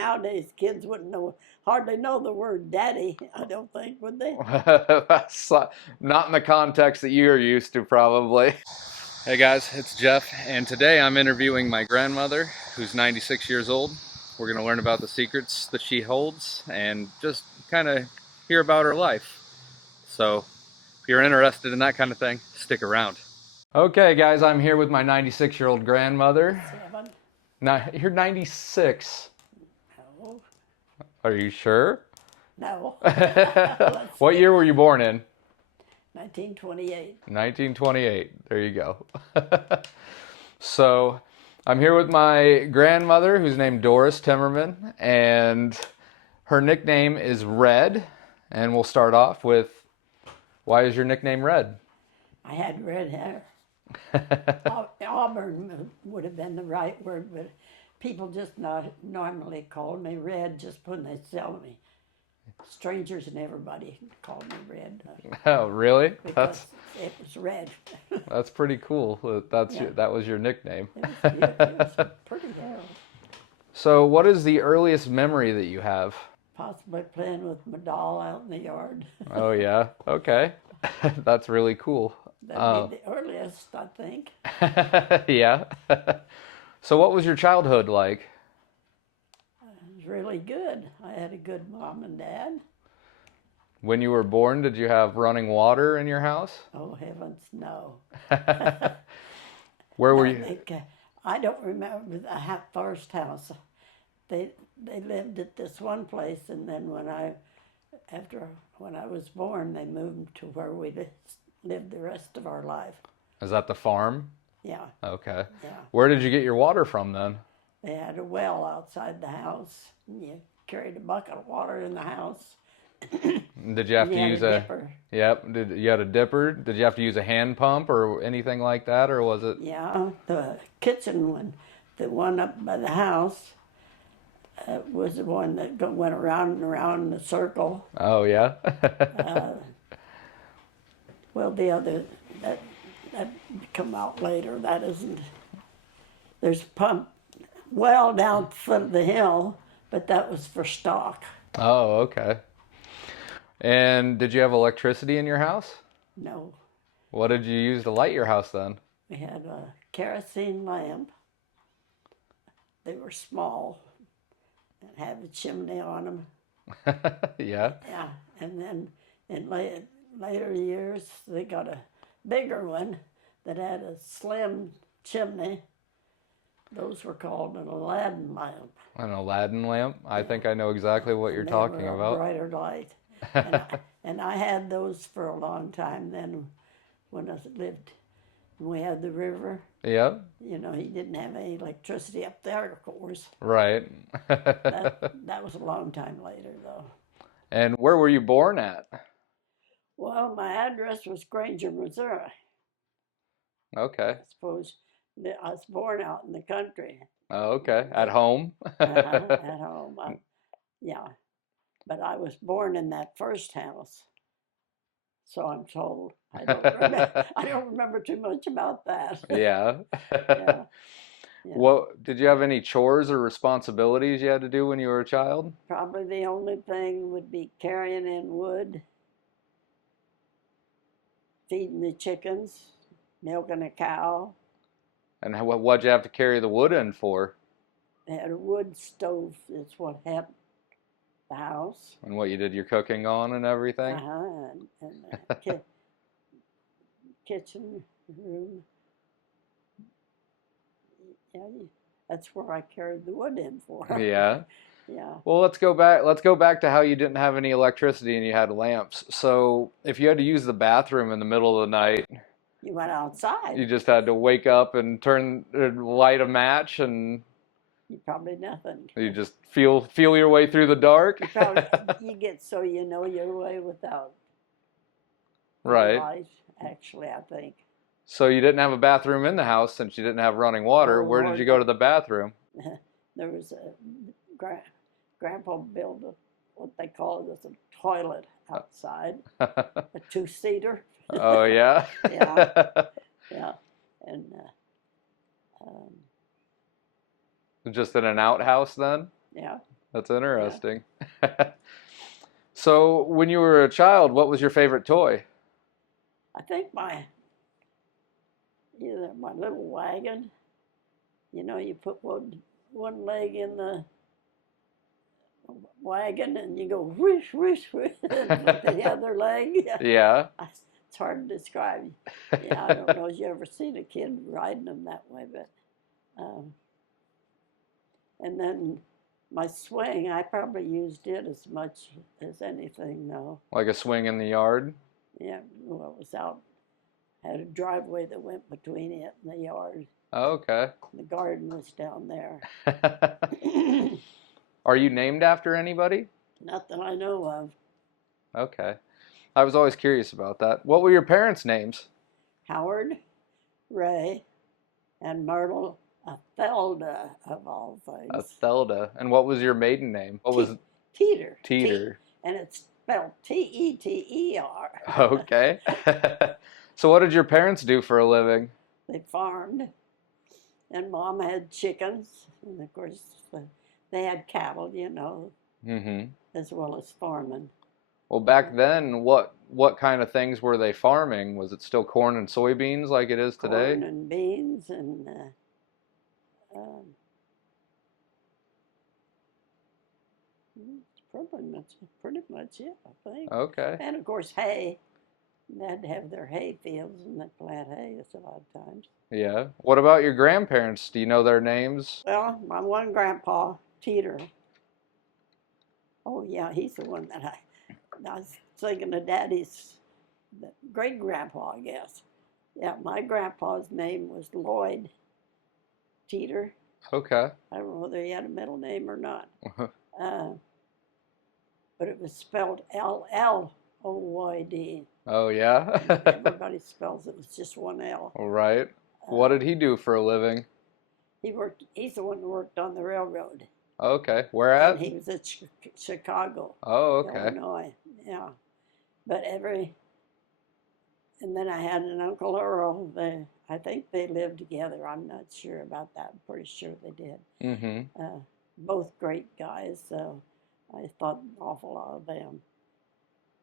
nowadays kids wouldn't hardly know the word daddy, I don't think, would they? That's not in the context that you're used to, probably. Hey guys, it's Jeff, and today I'm interviewing my grandmother, who's 96 years old. We're going to learn about the secrets that she holds and just kind of hear about her life. So, if you're interested in that kind of thing, stick around. Okay guys, I'm here with my 96-year-old grandmother. 7. Now, you're 96. No. Are you sure? No. What year were you born in? 1928. 1928. There you go. So, I'm here with my grandmother, who's named Doris Timmerman, and her nickname is Red. And we'll start off with, why is your nickname Red? I had red hair. Auburn would have been the right word, but people just not normally called me Red just when they sell me. Strangers and everybody called me Red. Oh, really? Because it was red. That's pretty cool. That was your nickname. It was pretty hell. So, what is the earliest memory that you have? Possibly playing with my doll out in the yard. Oh yeah. Okay. That's really cool. That'd be the earliest, I think. Yeah. So, what was your childhood like? It was really good. I had a good mom and dad. When you were born, did you have running water in your house? Oh, heavens, no. Where were No, you? I don't remember the first house. They lived at this one place, and then when I was born, they moved to where we lived the rest of our life. Is that the farm? Yeah, Okay. yeah. Where did you get your water from then? They had a well outside the house. And you carried a bucket of water in the house. Did you have You to had use a a? dipper. Yep. Did you had a dipper? Did you have to use a hand pump or anything like that, or was it? Yeah, the kitchen one, the one up by the house, was the one that went around and around in a circle. Oh yeah. Well, the other that come out later. That isn't. There's a pump well down the foot of the hill, but that was for stock. Oh, okay. And did you have electricity in your house? No, What did you use to light your house then? we had a kerosene lamp. They were small and had a chimney on them. Yeah. Yeah, and then in later years they got a bigger one that had a slim chimney. Those were called an Aladdin lamp. An Aladdin lamp. I think I know exactly what you're They talking were a about. brighter light. And I had those for a long time. Then when I lived, we had the river. Yeah. You know, he didn't have any electricity up there, of course. Right. That was a long time later, though. And where were you born at? Well, my address was Granger, Missouri. Okay. I suppose I was born out in the country. Oh, okay. At home? At home. Yeah. But I was born in that first house. So I'm told. I don't remember too much about that. Yeah. Yeah. Yeah. What did you have any chores or responsibilities you had to do when you were a child? Probably the only thing would be carrying in wood, feeding the chickens, milking a cow. And what'd you have to carry the wood in for? They had a wood stove. That's what helped the house. And what you did your cooking on and everything? And the kitchen room. Yeah, that's where I carried the wood in for. Yeah. Yeah. Well, let's go back. Let's go back to how you didn't have any electricity and you had lamps. So, if you had to use the bathroom in the middle of the night, You went outside. you just had to wake up and light a match, and You probably nothing. you just feel your way through the dark. You get so you know your way without Right. light. Actually, I think. So you didn't have a bathroom in the house since you didn't have running water. Oh, Where did Lord, you go to the bathroom? There was a grandpa built what they call it as a toilet outside, a 2-seater. Oh yeah. Yeah. Yeah, and Just in an outhouse then? yeah, That's interesting. So, when you were a child, what was your favorite toy? I think either my little wagon, you put one leg in the wagon and you go whoosh, whoosh, whoosh, and put the other leg. Yeah. It's hard to describe. Yeah, I don't know if you ever seen a kid riding them that way, but, um, and then my swing, I probably used it as much as anything, though. Like a swing in the yard? Yeah, well, it was out, had a driveway that went between it and the yard. Oh, okay. The garden was down there. Are you named after anybody? Not that I know of. Okay. I was always curious about that. What were your parents' names? Howard, Ray, and Myrtle Athelda, of all things. Athelda. And what was your maiden name? What was Teeter. Teeter? And it's spelled Teter. Okay. So what did your parents do for a living? They farmed, and Mom had chickens, and of course they had cattle, Mm-hmm. as well as farming. Well, back then, what kind of things were they farming? Was it still corn and soybeans like it is today? Corn and beans and um, pretty much it, I think. Okay. And of course hay. They had to have their hay fields, and they plant hay a lot of times. Yeah. What about your grandparents? Do you know their names? Well, my one grandpa, Teeter. Oh yeah, he's the one that I was thinking of Daddy's great grandpa, I guess. Yeah, my grandpa's name was Lloyd Teeter. Okay. I don't know whether he had a middle name or not. But it was spelled Lloyd. Oh, yeah? Everybody spells it with just one L. Right. What did he do for a living? He's the one who worked on the railroad. Okay. Where at? And he was at Chicago, Oh, okay. Illinois. Yeah. But and then I had an Uncle Earl. I think they lived together. I'm not sure about that. I'm pretty sure they did. Mm-hmm. Both great guys, so I thought an awful lot of them.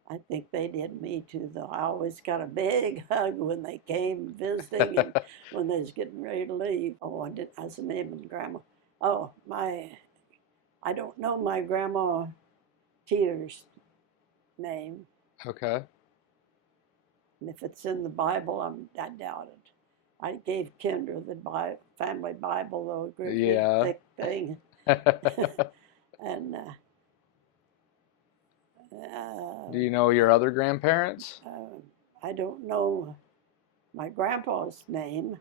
I think they did me too, though. I always got a big hug when they came visiting and when they was getting ready to leave. Oh, I was naming Grandma. Oh, I don't know my Grandma Teeter's name. Okay. And if it's in the Bible, I doubt it. I gave Kendra the family Bible, though, a great big thick thing. And do you know your other grandparents? I don't know my grandpa's name.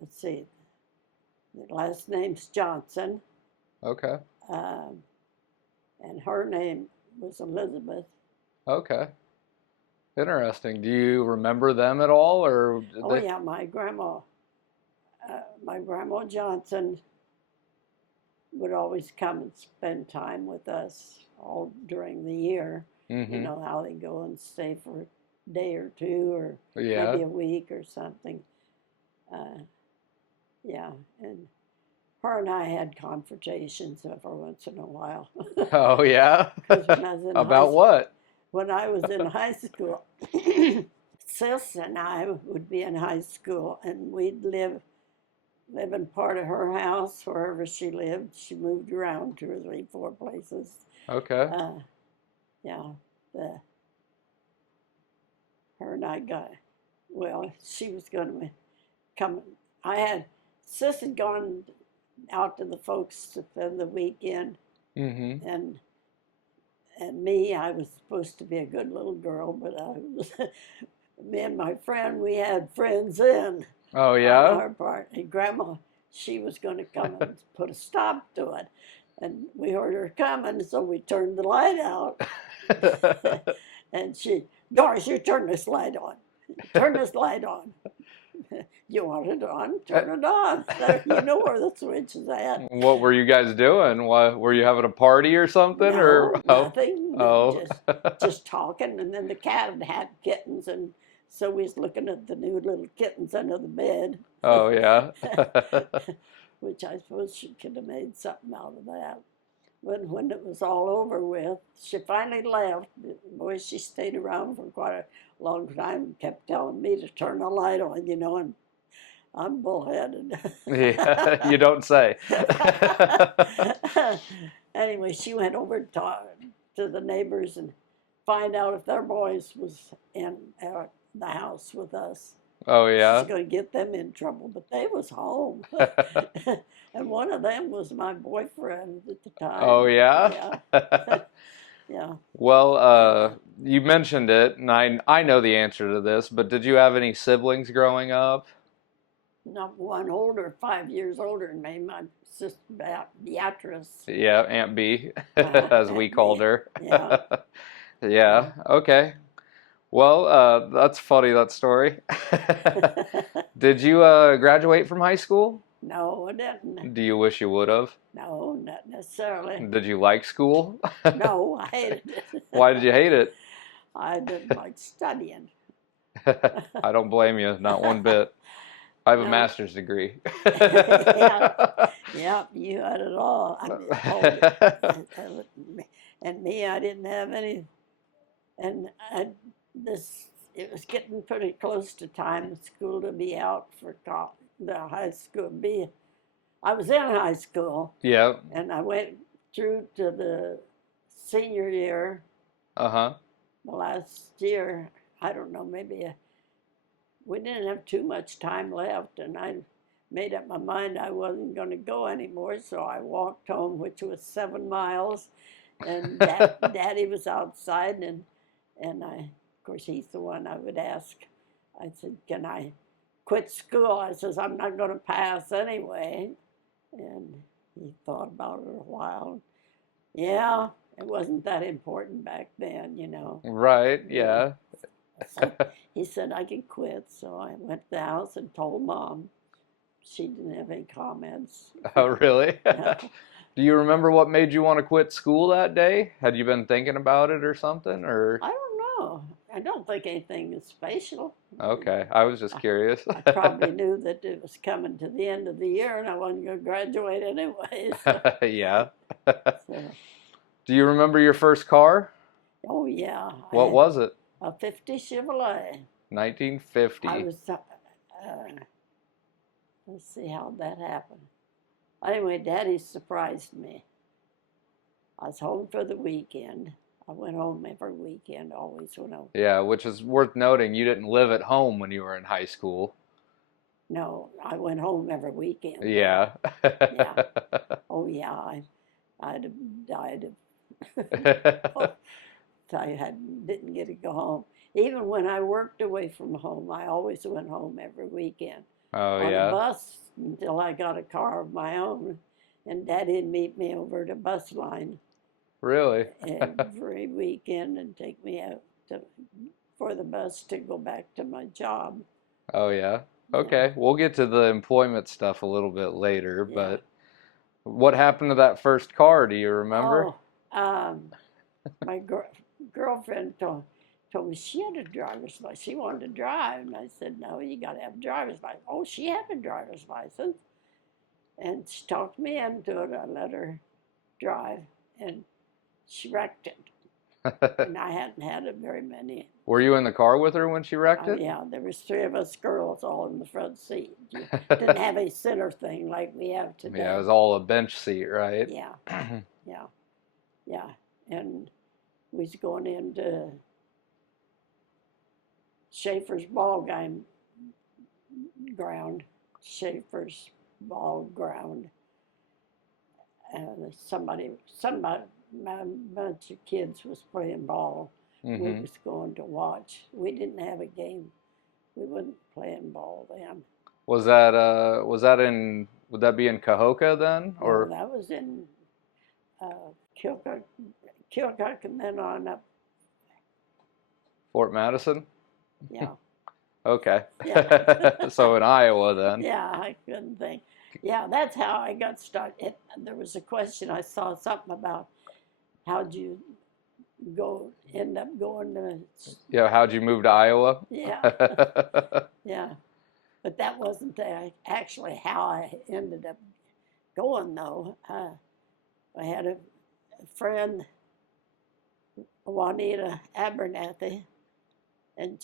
Let's see. The last name's Johnson. Okay. And her name was Elizabeth. Okay. Interesting. Do you remember them at all, or Yeah, my grandma Johnson would always come and spend time with us all during the year. Mm-hmm. You know how they go and stay for a day or two, or Yeah. maybe a week or something. Yeah, and her and I had confrontations every once in a while. Oh, yeah? 'Cause when I was in About what? When I was in high school, Sis and I would be in high school, and we'd live in part of her house, wherever she lived. She moved around 2 or 3, 4 places. Okay. Yeah, her and I she was going to come. Sis had gone out to the folks to spend the weekend, Mm-hmm. and me, I was supposed to be a good little girl, but me and my friend, we had friends in. Oh, yeah? On our part. And Grandma, she was going to come and put a stop to it. And we heard her coming, so we turned the light out. And Doris, you turn this light on. Turn this light on. You want it on? Turn it on. You know where the switch is at. What were you guys doing? Were you having a party or something? No, nothing. Oh. Just talking. And then the cat had kittens, and so we was looking at the new little kittens under the bed. Oh, yeah. which I suppose she could have made something out of that. But when it was all over with, she finally left. Boy, she stayed around for quite a long time, kept telling me to turn the light on, and I'm bullheaded. Yeah, you don't say. Anyway, she went over to the neighbors and find out if their boys was in the house with us. Oh She's yeah. going to get them in trouble, but they was home. And one of them was my boyfriend at the Oh time. yeah. Yeah, yeah. Well, you mentioned it, and I know the answer to this, but did you have any siblings growing up? Not one older, 5 years older than me. My sister Beatrice. Yeah, Aunt B, as we At called me. her. Yeah, yeah. Yeah, okay. Well, that's funny, that story. Did you graduate from high school? No, I didn't. Do you wish you would have? No, not necessarily. Did you like school? No, I hated it. Why did you hate it? I didn't like studying. I don't blame you, not one bit. I have a No. master's degree. Yeah, yeah, you had it all. I mean, and me, I didn't have any. And it was getting pretty close to time school to be out for the high school. I was in high school, Yeah. and I went through to the senior year. Uh-huh. The last year, I don't know, maybe we didn't have too much time left, and I made up my mind I wasn't going to go anymore, so I walked home, which was 7 miles, and Daddy was outside, and of course, he's the one I would ask. I said, "Can I quit school?" I says, "I'm not going to pass anyway," and he thought about it a while. Yeah, it wasn't that important back then. Right, Yeah. yeah. So he said I could quit, so I went to the house and told Mom. She didn't have any comments. Oh, really? Yeah. Do you remember what made you want to quit school that day? Had you been thinking about it or something, or? I don't know. I don't think anything is spatial. Okay, I was just curious. I probably knew that it was coming to the end of the year and I wasn't going to graduate anyway. So, Yeah. so, Do you remember your first car? oh, yeah. What was it? A 50 Chevrolet. 1950. I was, let's see how that happened. Anyway, Daddy surprised me. I was home for the weekend. I went home every weekend, always when I. Yeah, which is worth noting. You didn't live at home when you were in high school. No, I went home every weekend. Yeah. Yeah. Oh, yeah. I'd have died if I didn't get to go home. Even when I worked away from home, I always went home every weekend. Oh, On yeah. a bus until I got a car of my own. And Daddy'd meet me over the bus line Really? every weekend and take me out for the bus to go back to my job. Oh, yeah. Yeah. Okay, we'll get to the employment stuff a little bit later, Yeah. but what happened to that first car? Do you remember? Oh, my girlfriend told me she had a driver's license. She wanted to drive, and I said, "No, you got to have a driver's license." Oh, she had a driver's license, and she talked me into it. I let her drive, and she wrecked it. And I hadn't had it very many. Were you in the car with her when she wrecked it? Yeah, there was 3 of us girls all in the front seat. You didn't have a center thing like we have today. Yeah, it was all a bench seat, right? Yeah, yeah, yeah. And we was going into Schaefer's ball game ground, Schaefer's ball ground. And somebody, my bunch of kids was playing ball. We was going to watch. We didn't have a game. We wasn't playing ball then. Was that in, would that be in Cahokia then? Or No, that was in Keokuk and then on up. Fort Madison? Yeah. Okay. Yeah. So in Iowa then. Yeah, I couldn't think. Yeah, that's how I got started. There was a question, I saw something about how'd you end up going to. Yeah, how'd you move to Iowa? Yeah, yeah. But that wasn't actually how I ended up going though. I had a friend, Juanita Abernathy, and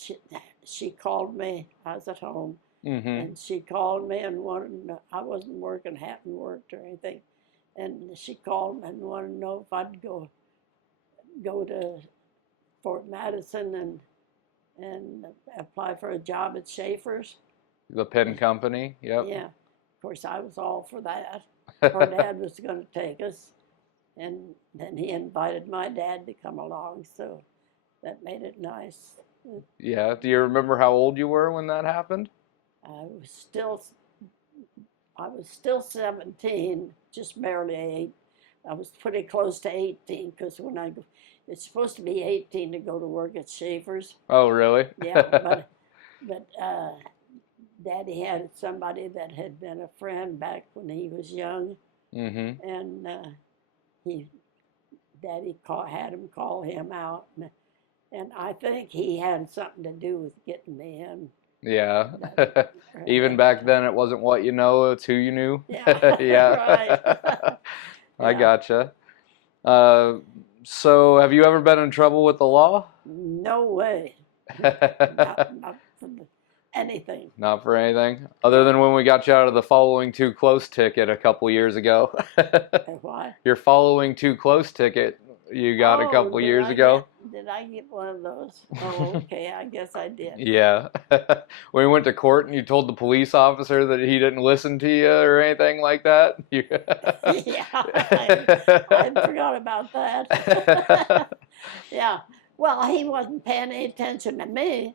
she called me. I was at home, Mm-hmm. and she called me and wanted to know, I wasn't working, hadn't worked or anything, and she called me and wanted to know if I'd go to Fort Madison and apply for a job at Schaefer's. The pen company. Yep. Yeah, of course I was all for that. Her dad was going to take us, and then he invited my dad to come along, so that made it nice. Yeah. Do you remember how old you were when that happened? I was still I was still 17, just barely 8. I was pretty close to 18 because it's supposed to be 18 to go to work at Schaefer's. Oh, really? Yeah, but Daddy had somebody that had been a friend back when he was young, Mm-hmm. and he Daddy had him call him out, and I think he had something to do with getting me in. Yeah. Even back then, it wasn't what you know, it's who you knew. Yeah, Yeah. right. I Yeah. gotcha. Uh, so have you ever been in trouble with the law? No way. Not for anything. Not for anything? Other than when we got you out of the following too close ticket a couple years ago. Why? Your following too close ticket you got a couple years ago. Did I get one of those? Oh, okay. I guess I did. Yeah. When you went to court and you told the police officer that he didn't listen to you or anything like that? Yeah, I forgot about that. Yeah. Well, he wasn't paying any attention to me.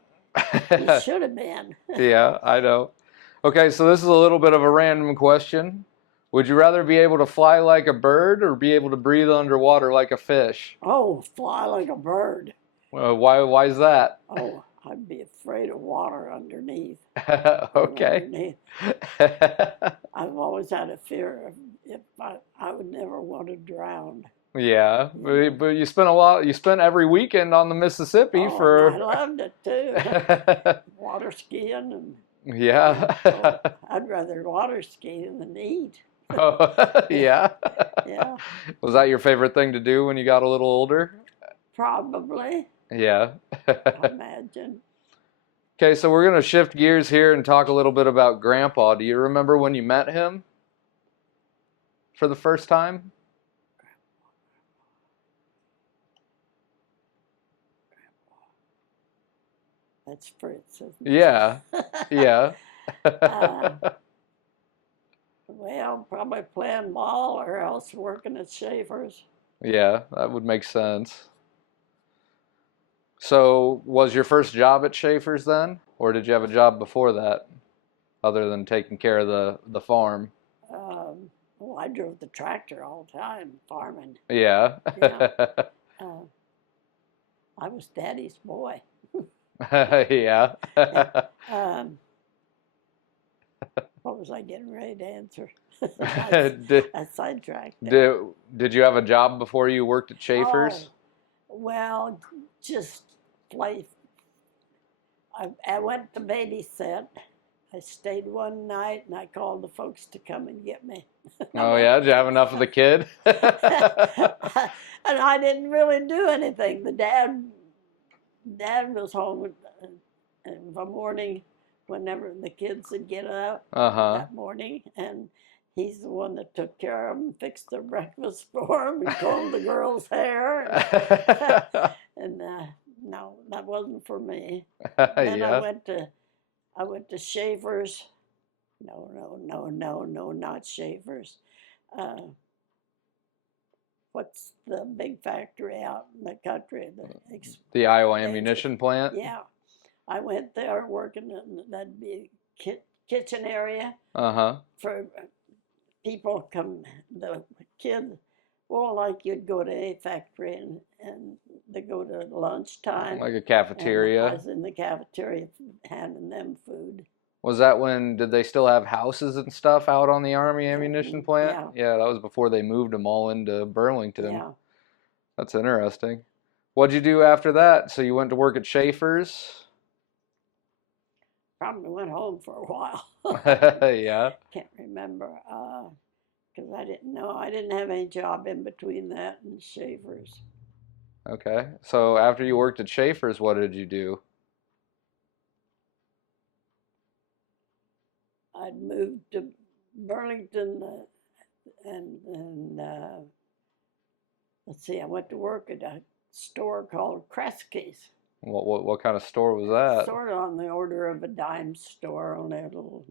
He should have been. Yeah, I know. Okay, so this is a little bit of a random question. Would you rather be able to fly like a bird or be able to breathe underwater like a fish? Oh, fly like a bird. Why is that? Oh, I'd be afraid of water underneath. Okay. Underneath. I've always had a fear of if I would never want to drown. Yeah, but you spent every weekend on the Mississippi Oh, for. and I loved it too. Water skiing and Yeah. oh, I'd rather water ski than eat. Oh, yeah. Yeah, Was that your favorite thing to do when you got a little older? probably. Yeah. I imagine. Okay, so we're going to shift gears here and talk a little bit about Grandpa. Do you remember when you met him for the first time? That's Fritz, isn't it? Yeah. Yeah. Well, probably playing ball or else working at Schaefer's. Yeah, that would make sense. So, was your first job at Schaefer's then? Or did you have a job before that, other than taking care of the farm? Well, I drove the tractor all the time, farming. Yeah. Yeah. I was Daddy's boy. Yeah. Um, what was I getting ready to answer? I sidetracked there. Did you have a job before you worked at Schaefer's? Oh, well, just play. I went to babysit. I stayed one night and I called the folks to come and get me. Oh yeah, did you have enough of the kid? And I didn't really do anything. The dad was home in the morning whenever the kids would get up that morning, and he's the one that took care of them, fixed their breakfast for them, and combed the girls' hair. And no, that wasn't for me. Then Yeah. I went to Schaefer's. No, not Schaefer's. What's the big factory out in the country? The Iowa ammunition plant? Yeah. I went there working in that'd be kitchen area Uh-huh. for people come, the kids, well, like you'd go to a factory and they go to lunchtime. Like a And cafeteria? I was in the cafeteria handing them food. Was that when, did they still have houses and stuff out on the Army ammunition plant? Yeah. That was before they moved them all into Burlington. Yeah. That's interesting. What'd you do after that? So you went to work at Schaefer's? Probably went home for a while. Yeah. Can't remember. because I didn't know. I didn't have any job in between that and Schaefer's. Okay. So after you worked at Schaefer's, what did you do? I'd moved to Burlington, and let's see, I went to work at a store called Kresge's, What kind of store was that? sort of on the order of a dime store, only a little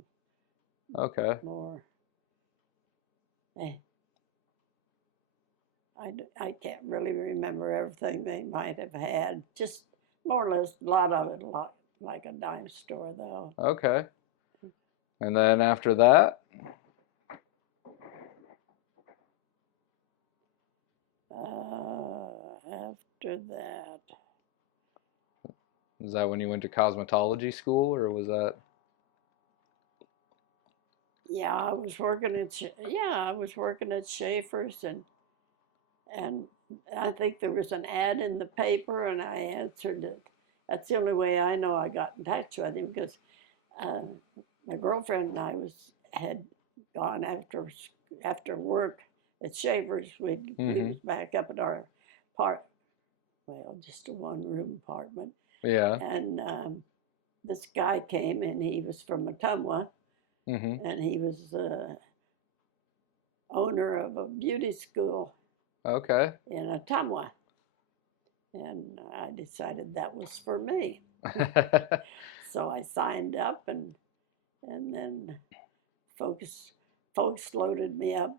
Okay. more. Eh, I can't really remember everything they might have had. Just more or less, a lot of it, like a dime store, though. Okay. And then after that? After that, Is that when you went to cosmetology school, or was that? yeah, I was working at Schaefer's, and I think there was an ad in the paper, and I answered it. That's the only way I know I got in touch with him, because uh, my girlfriend and I had gone after work at Schaefer's. We Mm-hmm. was back up at our part, well, just a one room apartment, Yeah. and this guy came, and he was from Matumwa, Mm-hmm. and he was owner of a beauty school Okay. in Ottumwa, and I decided that was for me. So I signed up, and then folks folks loaded me up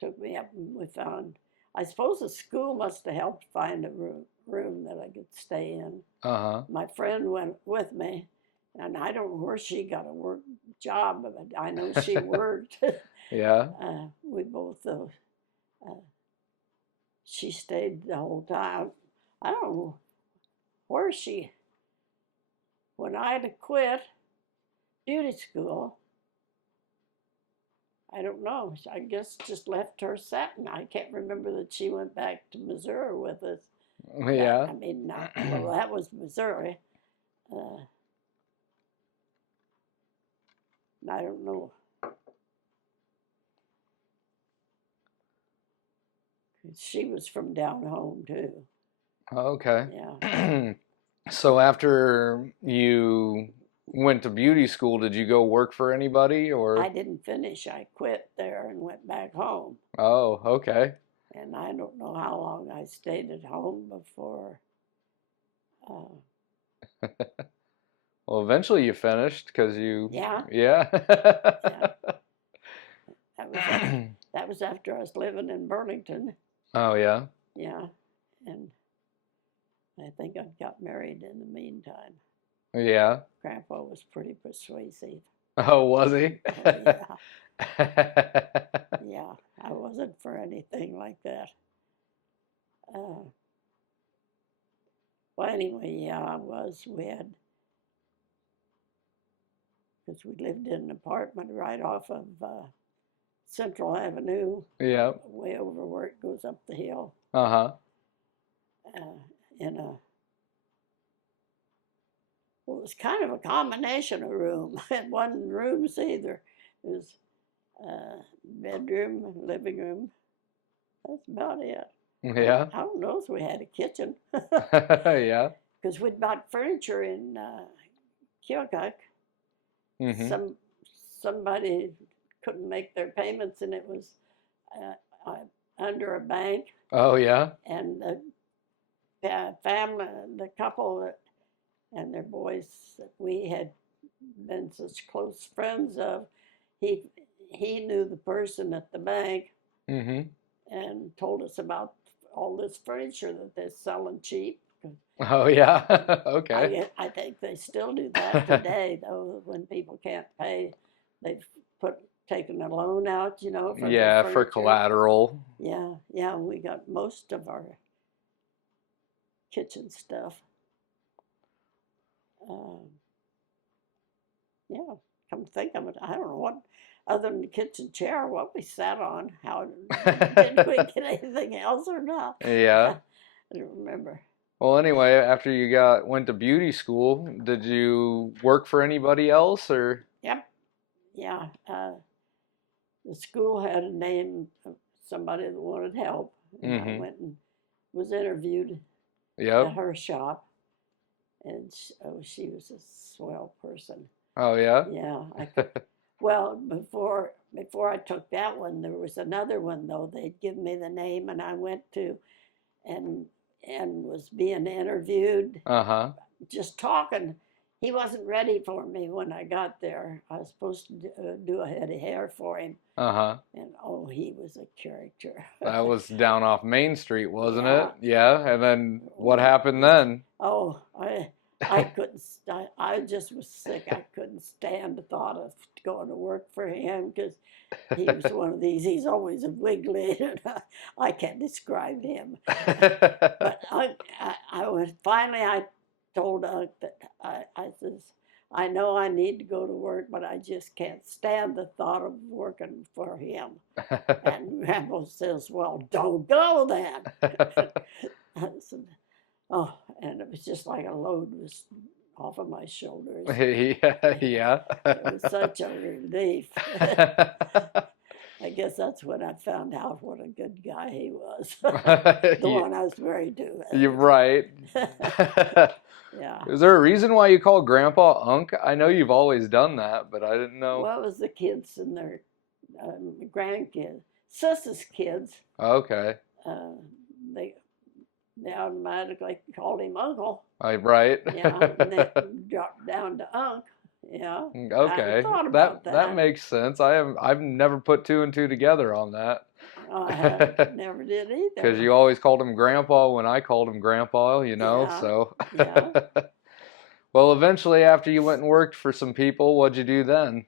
took me up, and we found. I suppose the school must have helped find a room that I could stay in. Uh-huh. My friend went with me, and I don't know where she got a work job, but I know she worked. Yeah. We both she stayed the whole time. I don't know where she, when I had to quit beauty school, I don't know. I guess just left her setting. I can't remember that she went back to Missouri with us. That Yeah. I mean, not well. That was Missouri. Uh, I don't know. She was from down home too. Okay. Yeah. So after you went to beauty school, did you go work for anybody I or? didn't finish. I quit there and went back home. Oh, okay. And I don't know how long I stayed at home before. Uh, Well, eventually you finished because yeah, yeah. yeah. That was after I was living in Burlington. Oh, yeah. Yeah, and I think I got married in the meantime. Yeah. Grandpa was pretty persuasive. Oh, was he? Oh yeah, yeah. I wasn't for anything like that. Uh, well, anyway, yeah, I was. We had, because we lived in an apartment right off of Central Avenue, Yeah. way over where it goes up the hill, Uh-huh. uh, in a, well, it was kind of a combination of room. It wasn't rooms either. It was bedroom, living room. That's about it. Yeah. I don't know if we had a kitchen, Yeah. because we'd bought furniture in Keokuk. Mm-hmm. Somebody couldn't make their payments, and it was under a bank, Oh, yeah. and the family, the couple that and their boys that we had been such close friends of, he he knew the person at the bank Mm-hmm. and told us about all this furniture that they're selling cheap. Oh, yeah. Okay. I think they still do that today, though. When people can't pay, they've put taken a loan out, for their Yeah, for furniture. collateral. Yeah, yeah, we got most of our kitchen stuff. Um, yeah, come think of it, I don't know what, other than the kitchen chair, what we sat on. How did we get anything else or not? Yeah. I don't remember. Well, anyway, after you went to beauty school, did you work for anybody else or? Yep, yeah. the school had a name of somebody that wanted help, and I Mm-hmm. went and was interviewed Yep. at her shop, and she was a swell person. Oh yeah. Yeah, I could. Well, before I took that one, there was another one though. They'd give me the name, and I went to and was being interviewed, Uh-huh. just talking. He wasn't ready for me when I got there. I was supposed to do a head of hair for him, Uh-huh. and oh, he was a character. That was down off Main Street, wasn't Yeah. it? Yeah. And then what Oh, happened then? oh, I couldn't. I just was sick. I couldn't stand the thought of going to work for him because he was one of these. He's always a wiggly, and I can't describe him. But I was finally. I told Unc that I says, I know I need to go to work, but I just can't stand the thought of working for him. And Grandpa says, "Well, don't go then." I said, oh, and it was just like a load was off of my shoulders. Yeah, yeah. It was such a relief. I guess that's when I found out what a good guy he was. The one I was married to. You're right. Yeah. Is there a reason why you call Grandpa Unc? I know you've always done that, but I didn't know. Well, it was the kids and their grandkids, Sis's kids. Okay. Uh, they they automatically called him Uncle. Right. Yeah, and they dropped down to Unc. Yeah. I Okay. thought about That makes sense. I've never put two and two together on that. I never did either. Because you always called him Grandpa when I called him Grandpa, Yeah, so. yeah. Well, eventually, after you went and worked for some people, what'd you do then?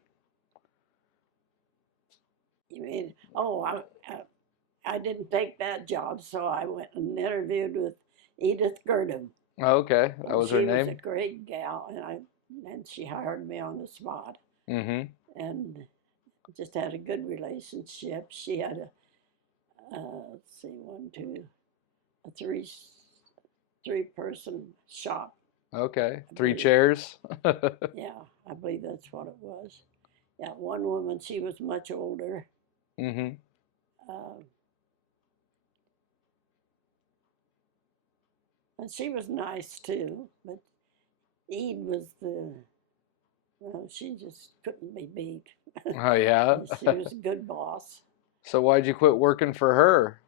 You mean, oh, I didn't take that job, so I went and interviewed with Edith Girdham. Okay, that was her She was a name. great gal, and she hired me on the spot, Mm-hmm. and just had a good relationship. She had let's see, a three person shop. Okay, three believe. chairs. Yeah, I believe that's what it was. Yeah, one woman, she was much older. Mm-hmm. Uh, and she was nice too, but Ede was well, she just couldn't be beat. Oh yeah. She was a good boss. So why'd you quit working for her?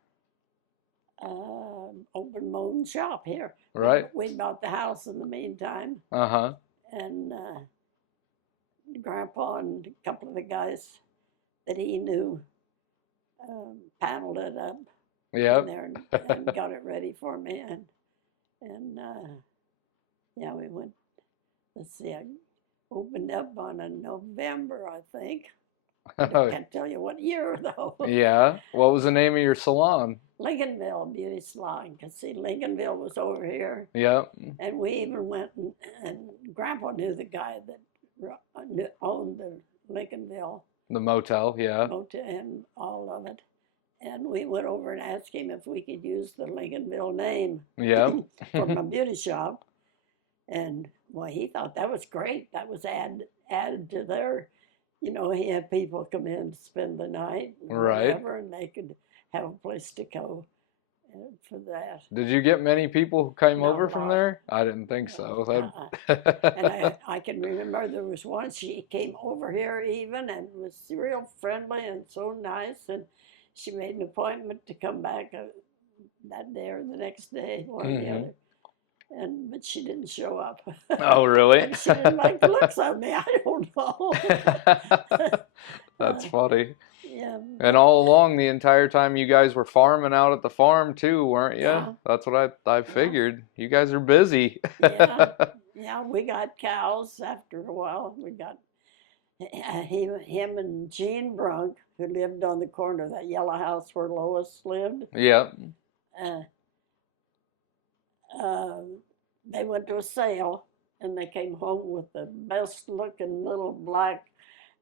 Opened my own shop here. Right. We bought the house in the meantime, Uh-huh. and Grandpa and a couple of the guys that he knew paneled it up in Yep. there and got it ready for me, and yeah, we went. Let's see, I opened up on a November, I think. I can't tell you what year though. Yeah. What was the name of your salon? Lincolnville Beauty Salon, because see, Lincolnville was over here, Yep. and we even went and Grandpa knew the guy that owned the Lincolnville The motel, yeah. motel and all of it, and we went over and asked him if we could use the Lincolnville name Yep. for my beauty shop, and well, he thought that was great. That was added to their, he had people come in to spend the night, Right. whatever, and they could have a place to go for that. Did you get many people who came Not over a from lot. there? I didn't think so. And I can remember there was one, she came over here even and was real friendly and so nice, and she made an appointment to come back that day or the next day, one or the other. But she didn't show up. Oh, really? And she didn't like the looks of me. I don't know. That's funny. Yeah. And all along, the entire time, you guys were farming out at the farm too, weren't you? Yeah. That's what I figured. You guys are busy. Yeah, we got cows after a while. We got him and Jean Brunk, who lived on the corner of that yellow house where Lois lived. Yep. They went to a sale, and they came home with the best looking little black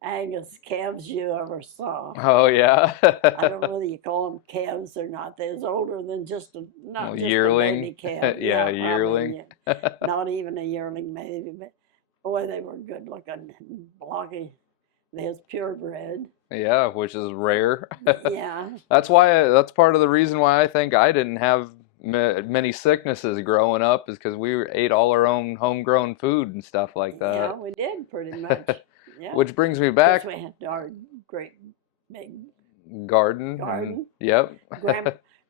Angus calves you ever saw. Oh, yeah. I don't know whether you call them calves or not. They was older than not just yearling. a baby calf. Yeah, yearling. Not even a yearling, maybe. But boy, they were good looking, blocky. They was purebred. Yeah, which is rare. Yeah, That's that's part of the reason why I think I didn't have many sicknesses growing up is because we ate all our own homegrown food and stuff like yeah, that. we did pretty much. Yeah, Which brings me because back, we had our great big garden, and garden. yep.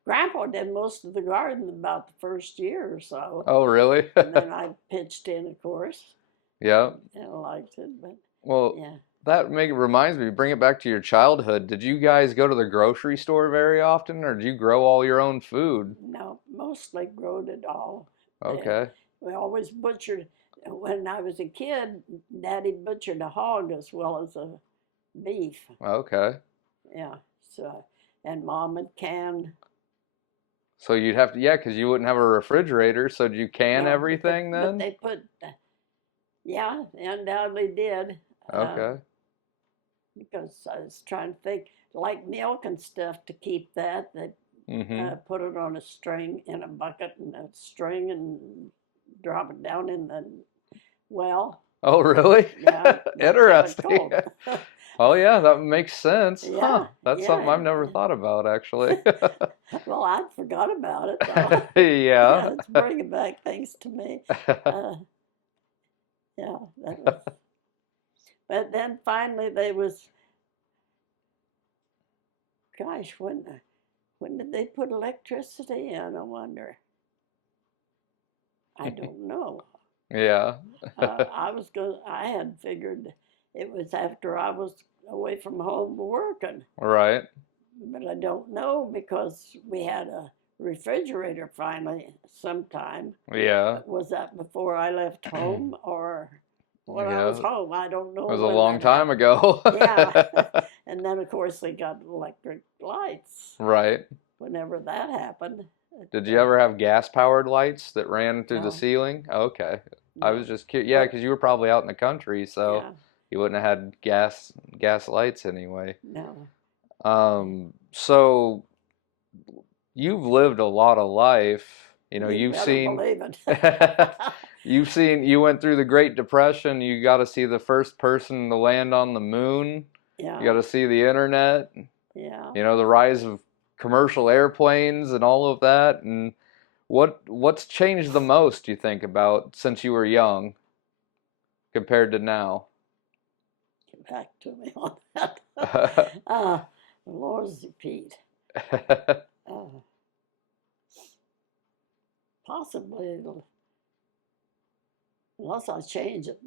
Grandpa did most of the garden about the first year or so, Oh, really? and then I pitched in, of course, Yeah. and I liked it. But Well, yeah, that reminds me, bring it back to your childhood. Did you guys go to the grocery store very often, or did you grow all your own food? no, mostly growed it all. They, Okay. we always butchered. When I was a kid, Daddy butchered a hog as well as a beef. Okay. Yeah, so and Mom would can. So you'd have to, yeah, because you wouldn't have a refrigerator, so did you can No, everything but then? they put, yeah, they undoubtedly did. Uh, Okay. because I was trying to think, like milk and stuff, to keep that. They Mm-hmm. put it on a string in a bucket and a string and drop it down in the well. Oh, really? Yeah, they kept it Interesting. cold. Oh, yeah, that makes sense. Huh. Yeah, That's something yeah. I've never thought about, actually. Well, I forgot about it though. Yeah. Yeah, it's bringing back things to me. Uh, yeah, that was. But then finally, they was, gosh, when did they put electricity in? I wonder. I don't know. Yeah. I had figured it was after I was away from home working, Right. but I don't know because we had a refrigerator finally sometime. Yeah. Was that before I left home or when I was Yeah. It home? I don't know was a when long that time happened. ago. Yeah. And then, of course, they got electric lights Right. whenever that happened. Did you ever have gas-powered lights that ran through the No, ceiling? Okay. I was no. just curious. Yeah, But, because you were probably out in the country, so yeah, you wouldn't have had gas lights anyway. no. So you've lived a lot of life. You know, You you've better seen believe it. you went through the Great Depression, you got to see the first person to land on the moon. You Yeah, got to see the internet, yeah. you know, the rise of commercial airplanes and all of that. And what's changed the most, you think, about since you were young compared to now? Get back to me on that. Lord's Pete. Uh, possibly, unless I change it,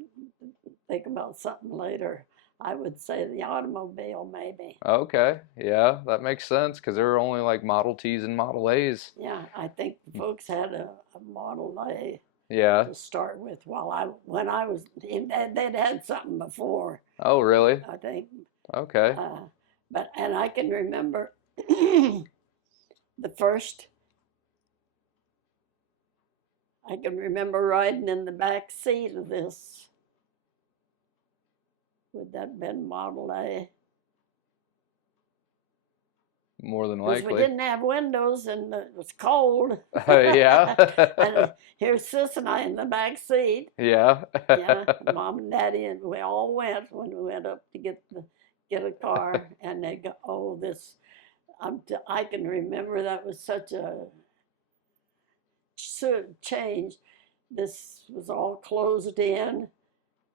think about something later. I would say the automobile, maybe. Okay, yeah, that makes sense because there were only like Model Ts and Model As. Yeah, I think the folks had a Model A Yeah. to start with. When I was, they'd had something before, Oh, really? I think. Okay. Uh, and I can remember the first. I can remember riding in the back seat of this. Would that have been Model A? More than Because we likely. didn't have windows and it was cold. Yeah. And here's Sis and I in the back seat. Yeah. Yeah, Mom and Daddy, and we all went when we went up to get a car. And they go, oh, this. I can remember that was such a change. This was all closed in.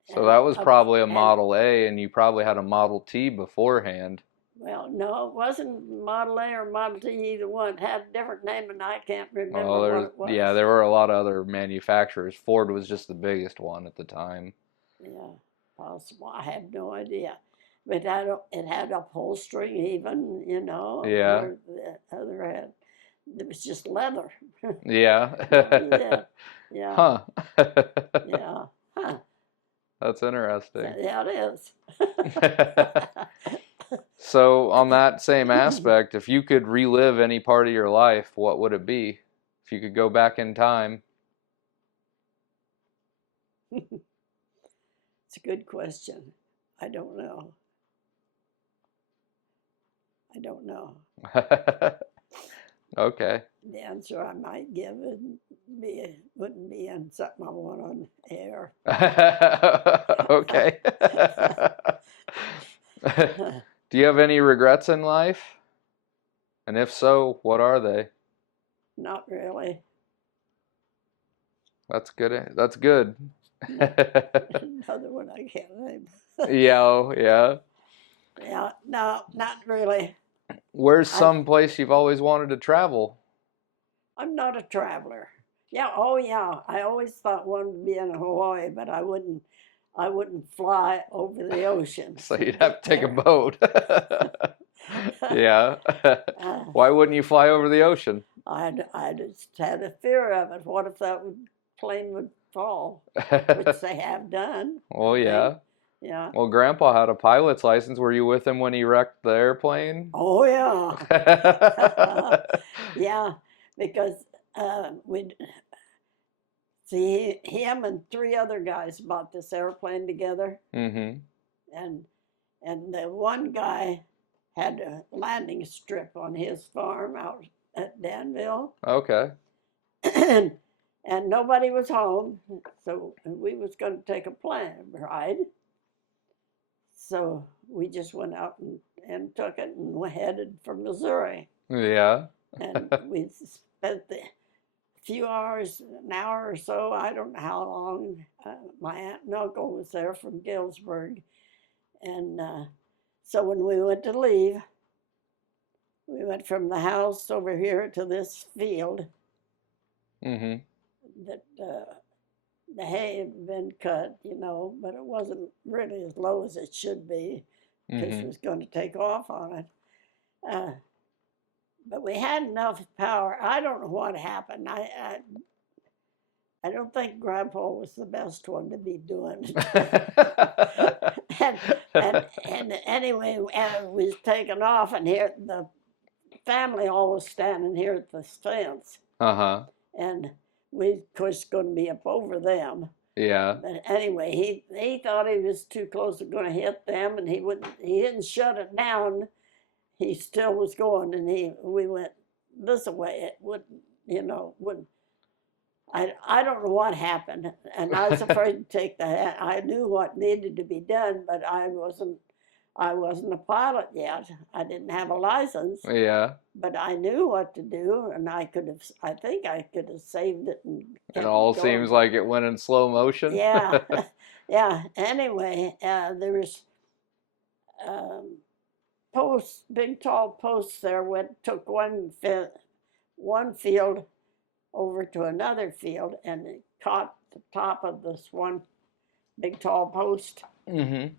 So And that was probably a and Model A, and you probably had a Model T beforehand. well, no, it wasn't Model A or Model T. Either one it had a different name, and I can't remember Well, what it yeah, was. there were a lot of other manufacturers. Ford was just the biggest one at the time. Yeah, possible. I have no idea. But it had upholstery even, Yeah. where the other had. It was just leather. Yeah. Yeah, yeah, Huh. yeah. Huh. That's interesting. Yeah, it is. So, on that same aspect, if you could relive any part of your life, what would it be? If you could go back in time? It's a good question. I don't know. I don't know. Okay. The answer I might give wouldn't be in something I want on air. Okay. Do you have any regrets in life? And if so, what are they? Not really. That's good. That's good. Another one I can't name. Yeah, oh, yeah. Yeah, no, not really. Where's I some place you've always wanted to travel? I'm not a traveler. Yeah, oh yeah. I always thought one would be in Hawaii, but I wouldn't fly over the ocean So to you'd have get to take a there. boat. Yeah. uh, Why wouldn't you fly over the ocean? I just had a fear of it. What if plane would fall, which they have done, I Well, think. yeah. Yeah. Well, Grandpa had a pilot's license. Were you with him when he wrecked the airplane? Oh yeah. Yeah, because we see him and three other guys bought this airplane together, Mm-hmm. and the one guy had a landing strip on his farm out at Danville, Okay. and nobody was home, so we was going to take a plane ride. So we just went out and took it and we headed for Missouri, Yeah. and we spent the few hours, an hour or so, I don't know how long. My aunt and uncle was there from Galesburg, and so when we went to leave, we went from the house over here to this field Mm-hmm. that the hay had been cut, but it wasn't really as low as it should be because it Mm-hmm. was going to take off on it. Uh, but we had enough power. I don't know what happened. I don't think Grandpa was the best one to be doing it. and anyway, it was taken off, and here the family all was standing here at the fence, Uh-huh. and we, of course, going to be up over them. Yeah. But anyway, he thought he was too close to going to hit them, and he didn't shut it down. He still was going, and we went this way. It wouldn't. I don't know what happened, and I was afraid to take the hat. I knew what needed to be done, but I wasn't a pilot yet. I didn't have a license, Yeah. but I knew what to do, and I think I could have saved it and It kept all it seems going. like it went in slow motion. Yeah, yeah. Anyway, there was posts, big tall posts there. Took one field over to another field, and it caught the top of this one big tall post, Mm-hmm.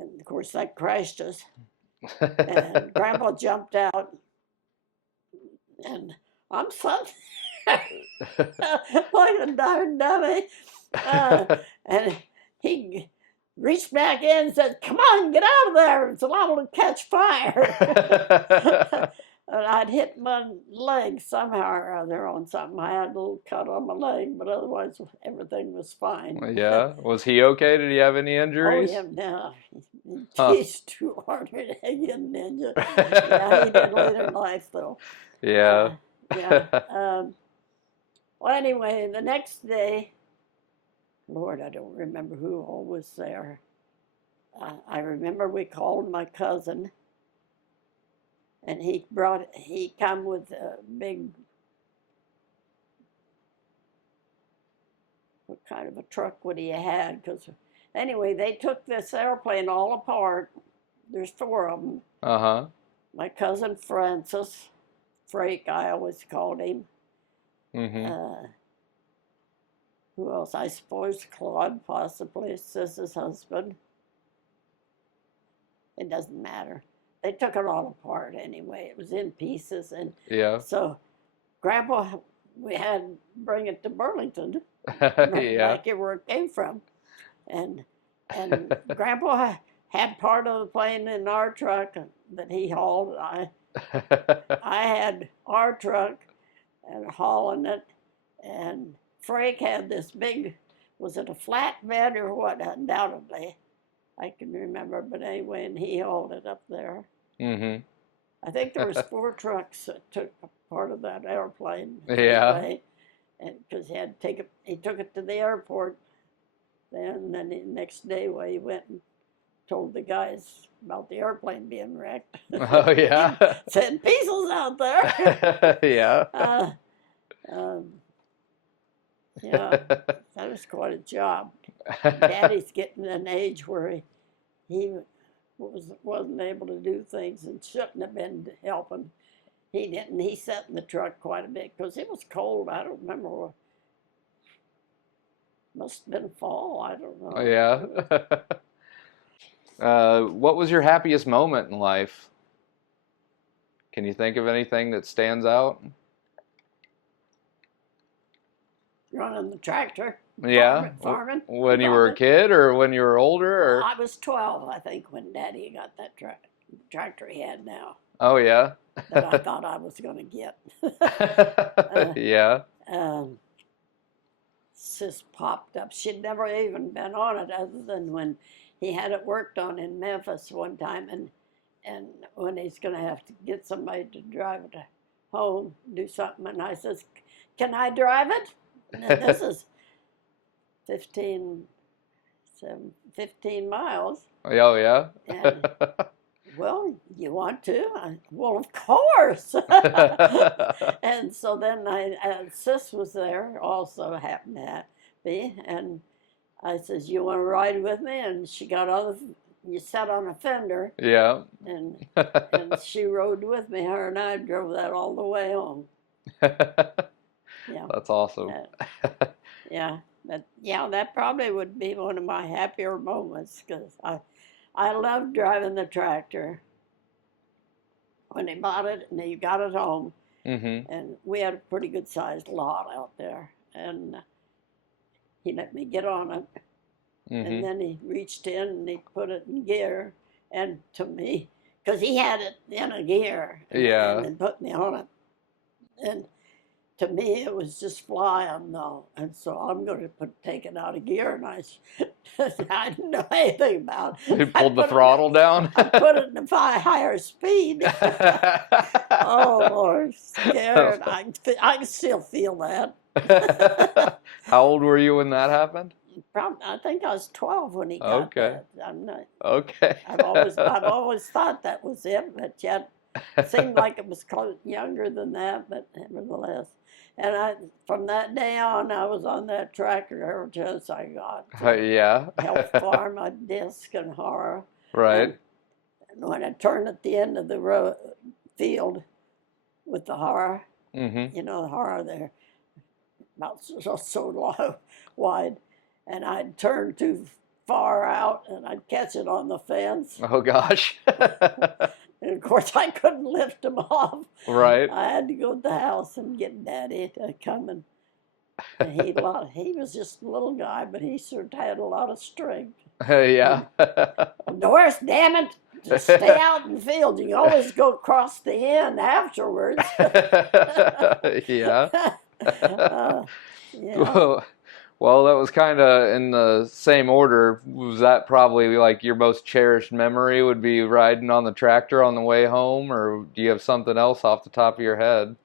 and of course that crashed us. And Grandpa jumped out, and I'm something like a darn dummy. And he reached back in and said, "Come on, get out of there! It's liable to catch fire." And I'd hit my leg somehow or other on something. I had a little cut on my leg, but otherwise everything was fine. Yeah. Was he okay? Did he have any Oh injuries? yeah, no, Huh. he's too hard at hanging ninja. Yeah, he did later in life though. Yeah. Uh, yeah. Well, anyway, the next day, Lord, I don't remember who all was there. I remember we called my cousin, and he come with a big, what kind of a truck would he have had? Because anyway, they took this airplane all apart. There's four of them. Uh-huh. My cousin Francis, Frake, I always called him. Mm-hmm. Who else? I suppose Claude, possibly, Sis's husband. It doesn't matter. They took it all apart anyway. It was in pieces, and Yeah. so Grandpa, we had to bring it to Burlington, Yeah. back here where it came from, and Grandpa had part of the plane in our truck that he hauled. I had our truck and hauling it, and Frank had this big, was it a flatbed or what? Undoubtedly, I can remember, but anyway, and he hauled it up there. Mm-hmm. I think there was four trucks that took part of that airplane. Yeah. Anyway, and because he took it to the airport. Then the next day, he went and told the guys about the airplane being wrecked. Oh yeah. 10 pieces out there. Yeah. Um, yeah, that was quite a job. Daddy's getting an age where he wasn't able to do things and shouldn't have been helping. He didn't. He sat in the truck quite a bit because it was cold. I don't remember. Must have been fall. I don't know. Yeah. What was your happiest moment in life? Can you think of anything that stands out? Running the tractor. Yeah. Farming. When you were a kid or when you were older? Or? Well, I was 12, I think, when Daddy got that tractor he had now. Oh, yeah. That I thought I was going to get. Yeah. Sis popped up. She'd never even been on it other than when he had it worked on in Memphis one time, and when he's going to have to get somebody to drive it home, do something, and I says, "Can I drive it?" And this is 15 miles. Oh, yeah. And, well, you want to? Well, of course. And so then Sis was there, also happened to be, and I says, "You want to ride with me?" And she got on. You sat on a fender. Yeah. And she rode with me. Her and I drove that all the way home. Yeah. That's awesome. Yeah. That probably would be one of my happier moments because I loved driving the tractor. When he bought it and he got it home, and we had a pretty good sized lot out there, and he let me get on it, and then he reached in and he put it in gear, and to me, because he had it in a gear, and put me on it, and to me it was just flying though, and so I'm going to take it out of gear, and I didn't know anything about it. You pulled the throttle down? I put it in a higher speed. Oh Lord, scared. I can still feel that. How old were you when that happened? Probably, I think I was 12 when he got that. I'm not. Okay. I've always thought that was it, but yet it seemed like it was younger than that. But nevertheless, and from that day on, I was on that tractor every chance I got. Yeah. Help farm my disc and horror. Right. And when I turned at the end of the field with the horror, you know, the horror there, about so long, wide, and I'd turn too far out and I'd catch it on the fence. Oh gosh. And of course I couldn't lift him off. Right. I had to go to the house and get Daddy to come, and he was just a little guy, but he sure had a lot of strength. Yeah. Doris, damn it, just stay out in the field. You can always go across the end afterwards. Yeah. Yeah. Well, that was kind of in the same order. Was that probably like your most cherished memory would be riding on the tractor on the way home, or do you have something else off the top of your head?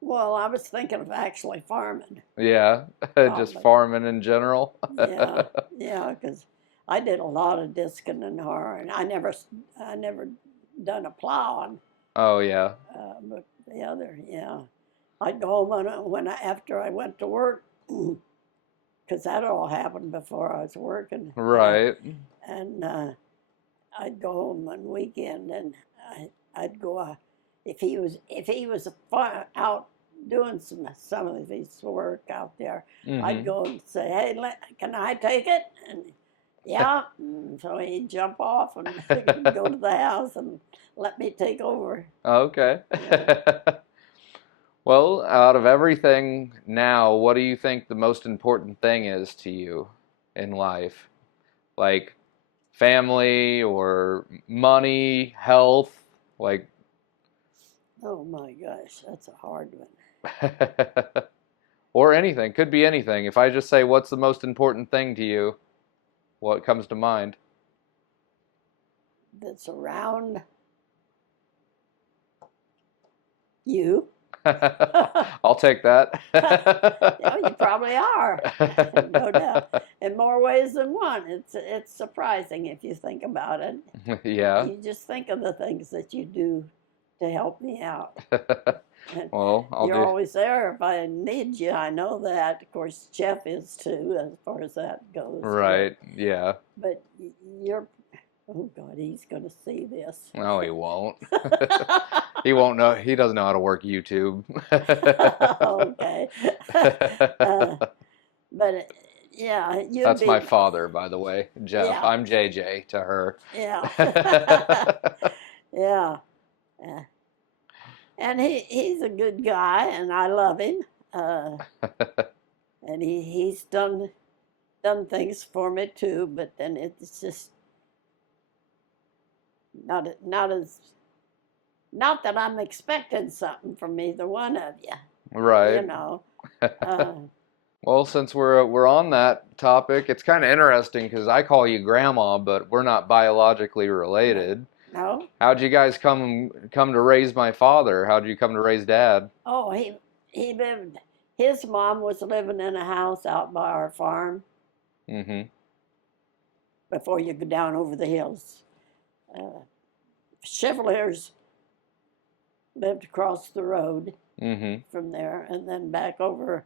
Well, I was thinking of actually farming. Yeah, just farming in general. Yeah, because I did a lot of discing and horror, and I never done a plowing. Oh yeah. But the other, yeah, I'd go home after I went to work. Because that all happened before I was working. Right. And I'd go home on weekend, and I'd go. If he was out doing some of his work out there, I'd go and say, "Hey, can I take it?" And yeah, and so he'd jump off and go to the house and let me take over. Okay. Yeah. Well, out of everything now, what do you think the most important thing is to you in life? Like family or money, health, like... Oh my gosh, that's a hard one. Or anything, could be anything. If I just say, what's the most important thing to you, what comes to mind? That's around you. I'll take that. Yeah, you probably are, no doubt. in more ways than one. It's surprising if you think about it. Yeah. You just think of the things that you do to help me out. And Well, I'll you're do. always there if I need you. I know that. Of course, Jeff is too, as far as that goes. Right. Yeah. But you're. Oh God, he's going to see this. No, he won't. He won't know. He doesn't know how to work YouTube. Okay. But yeah, you'd That's be. my father, by the way, Jeff. Yeah. I'm JJ to her. Yeah. Yeah. Yeah. And he's a good guy, and I love him. And he's done things for me too, but then it's just not as not that I'm expecting something from either one of you. Right. You know. Uh, Well, since we're on that topic, it's kind of interesting because I call you grandma, but we're not biologically related. no. How'd you guys come to raise my father? How'd you come to raise Dad? Oh, he lived. His mom was living in a house out by our farm Mm-hmm. before you go down over the hills. Chevaliers lived across the road Mm-hmm. from there, and then back over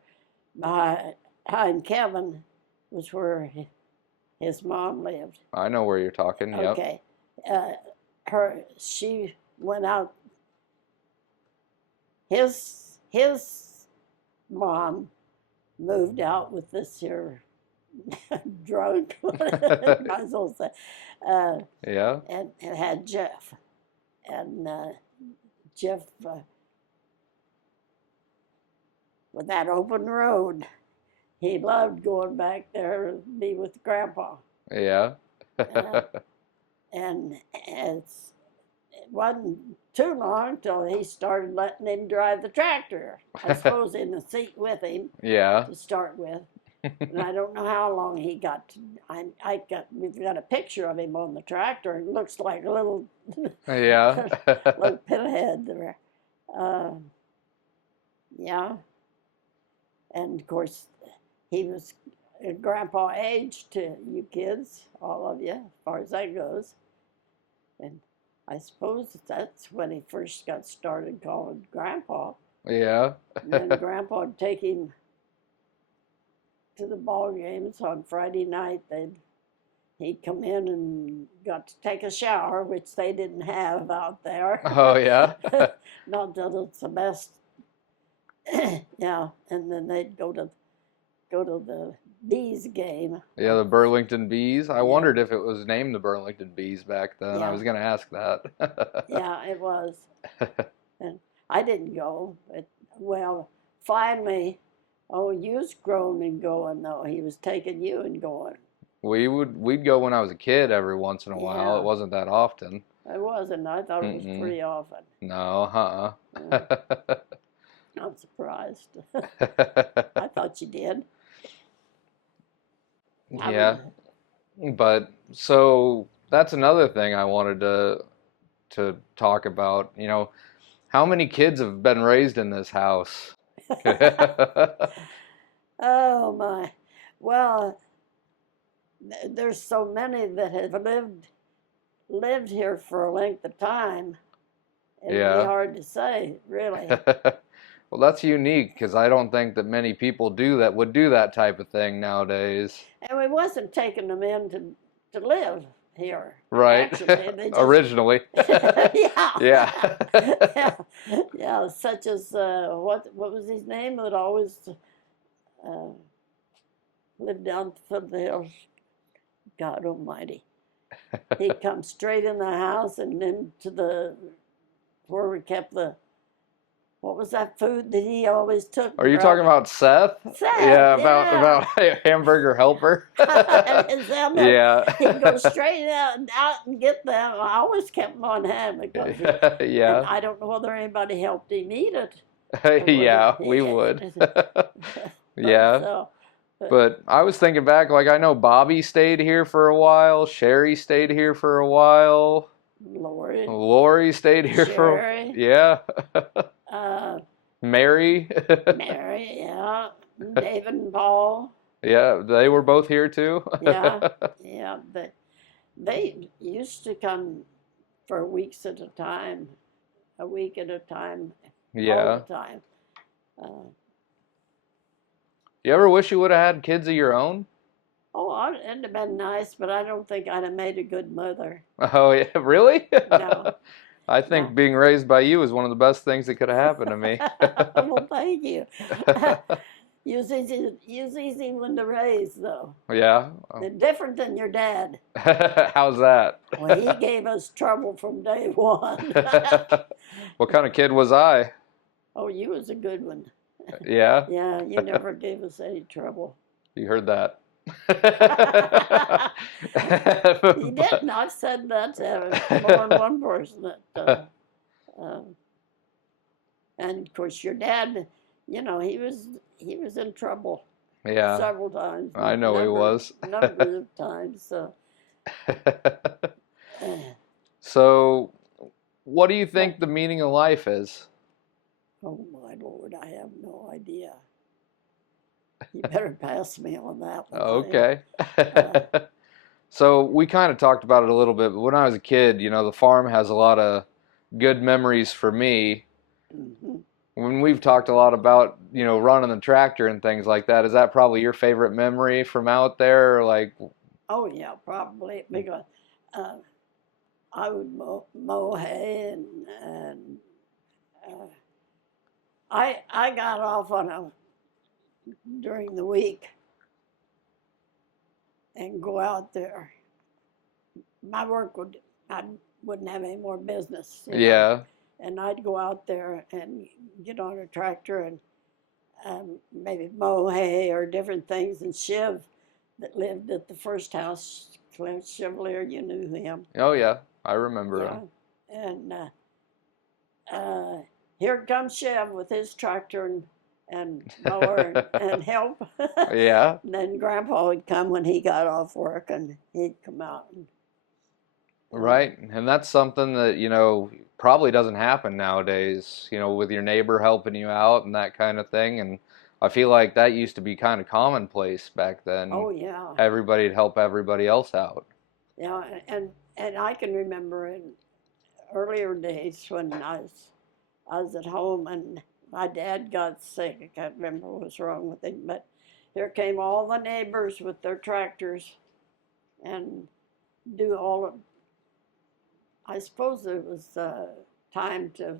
behind Kevin was where his mom lived. I know where you're talking. Yep. Okay, she went out. His mom moved out with this here drunk, might as well say, Yeah. and had Jeff, and Jeff. With that open road, he loved going back there to be with Grandpa. Yeah. And it wasn't too long till he started letting him drive the tractor. I suppose in the seat with him Yeah. to start with. And I don't know how long he got. We've got a picture of him on the tractor. It looks like a little Yeah. little pinhead there. Yeah. And of course, he was Grandpa age to you kids, all of you, as far as that goes. And I suppose that's when he first got started calling Grandpa. Yeah. And then Grandpa would take him to the ball games on Friday night. He'd come in and got to take a shower, which they didn't have out there. Oh yeah. Not that it's the best. Yeah, and then they'd go to the Bees game. Yeah, the Burlington Bees. I Yeah. wondered if it was named the Burlington Bees back then. I Yeah. was gonna ask that. Yeah, it was. And I didn't go, but well, finally, you was grown and going though. He was taking you and going. We'd go when I was a kid every once in a while. Yeah. It wasn't that often. It wasn't. I thought it was Mm-mm. pretty often. No, I'm surprised. I thought you did. I Yeah, mean, but so that's another thing I wanted to talk about. You know, how many kids have been raised in this house? oh my. Well, there's so many that have lived here for a length of time. It'd Yeah. be hard to say, really. Well, that's unique because I don't think that many people would do that type of thing nowadays. And we wasn't taking them in to live here. Right. Actually, they just, Originally. yeah. Yeah. yeah. Yeah, such as what was his name that always lived down the foot of the hills? God Almighty. He'd come straight in the house and then to where we kept what was that food that he always took? Are you talking about Seth? Seth, Yeah, yeah. about Hamburger Helper. And them, Yeah. he'd go straight out and get them. I always kept them on hand because Yeah. and I don't know whether anybody helped him eat it. Yeah, we would. Yeah. So, But I was thinking back, like I know Bobby stayed here for a while, Sherry stayed here for a while, Lori, Lori stayed here Sherry. yeah, uh, Mary. Mary, yeah, David and Paul. Yeah, they were both here too. Yeah, yeah. They used to come for weeks at a time, a week at a time, all the Yeah. time. Uh, You ever wish you would have had kids of your own? it'd have been nice, but I don't think I'd have made a good mother. Oh yeah, really? No, I no. think being raised by you is one of the best things that could have happened to me. Well, thank you. You's easy one to raise, though. Yeah. They're different than your dad. How's that? Well, he gave us trouble from day one. What kind of kid was I? Oh, you was a good one. Yeah, Yeah, you never gave us any trouble. you heard that. He didn't. I've said that to more than one person. Uh, and of course, your dad, he was in trouble Yeah, several times, I know he was. numbers of times. So, uh, So, what do you think the meaning of life is? oh my Lord, I have no idea. You better pass me on that one. Okay. Uh, So we kind of talked about it a little bit, but when I was a kid, the farm has a lot of good memories for me. mhm. When we've talked a lot about, running the tractor and things like that, is that probably your favorite memory from out there? Or like, Oh yeah, probably because uh, I would mow hay and uh, I got off on a during the week and go out there. My work I wouldn't have any more business, yeah, and I'd go out there and get on a tractor and maybe mow hay or different things. And Shiv, that lived at the first house, Clint Chevalier, you knew him, oh yeah, I remember yeah, him. and uh, here comes Chev with his tractor and mower and help. Yeah, And then Grandpa would come when he got off work, and he'd come out. And right. And that's something that, probably doesn't happen nowadays, with your neighbor helping you out and that kind of thing. And I feel like that used to be kind of commonplace back then. oh yeah, Everybody'd help everybody else out. yeah, and I can remember in earlier days when I was at home and my dad got sick. I can't remember what was wrong with him, but here came all the neighbors with their tractors and do all of. I suppose it was time to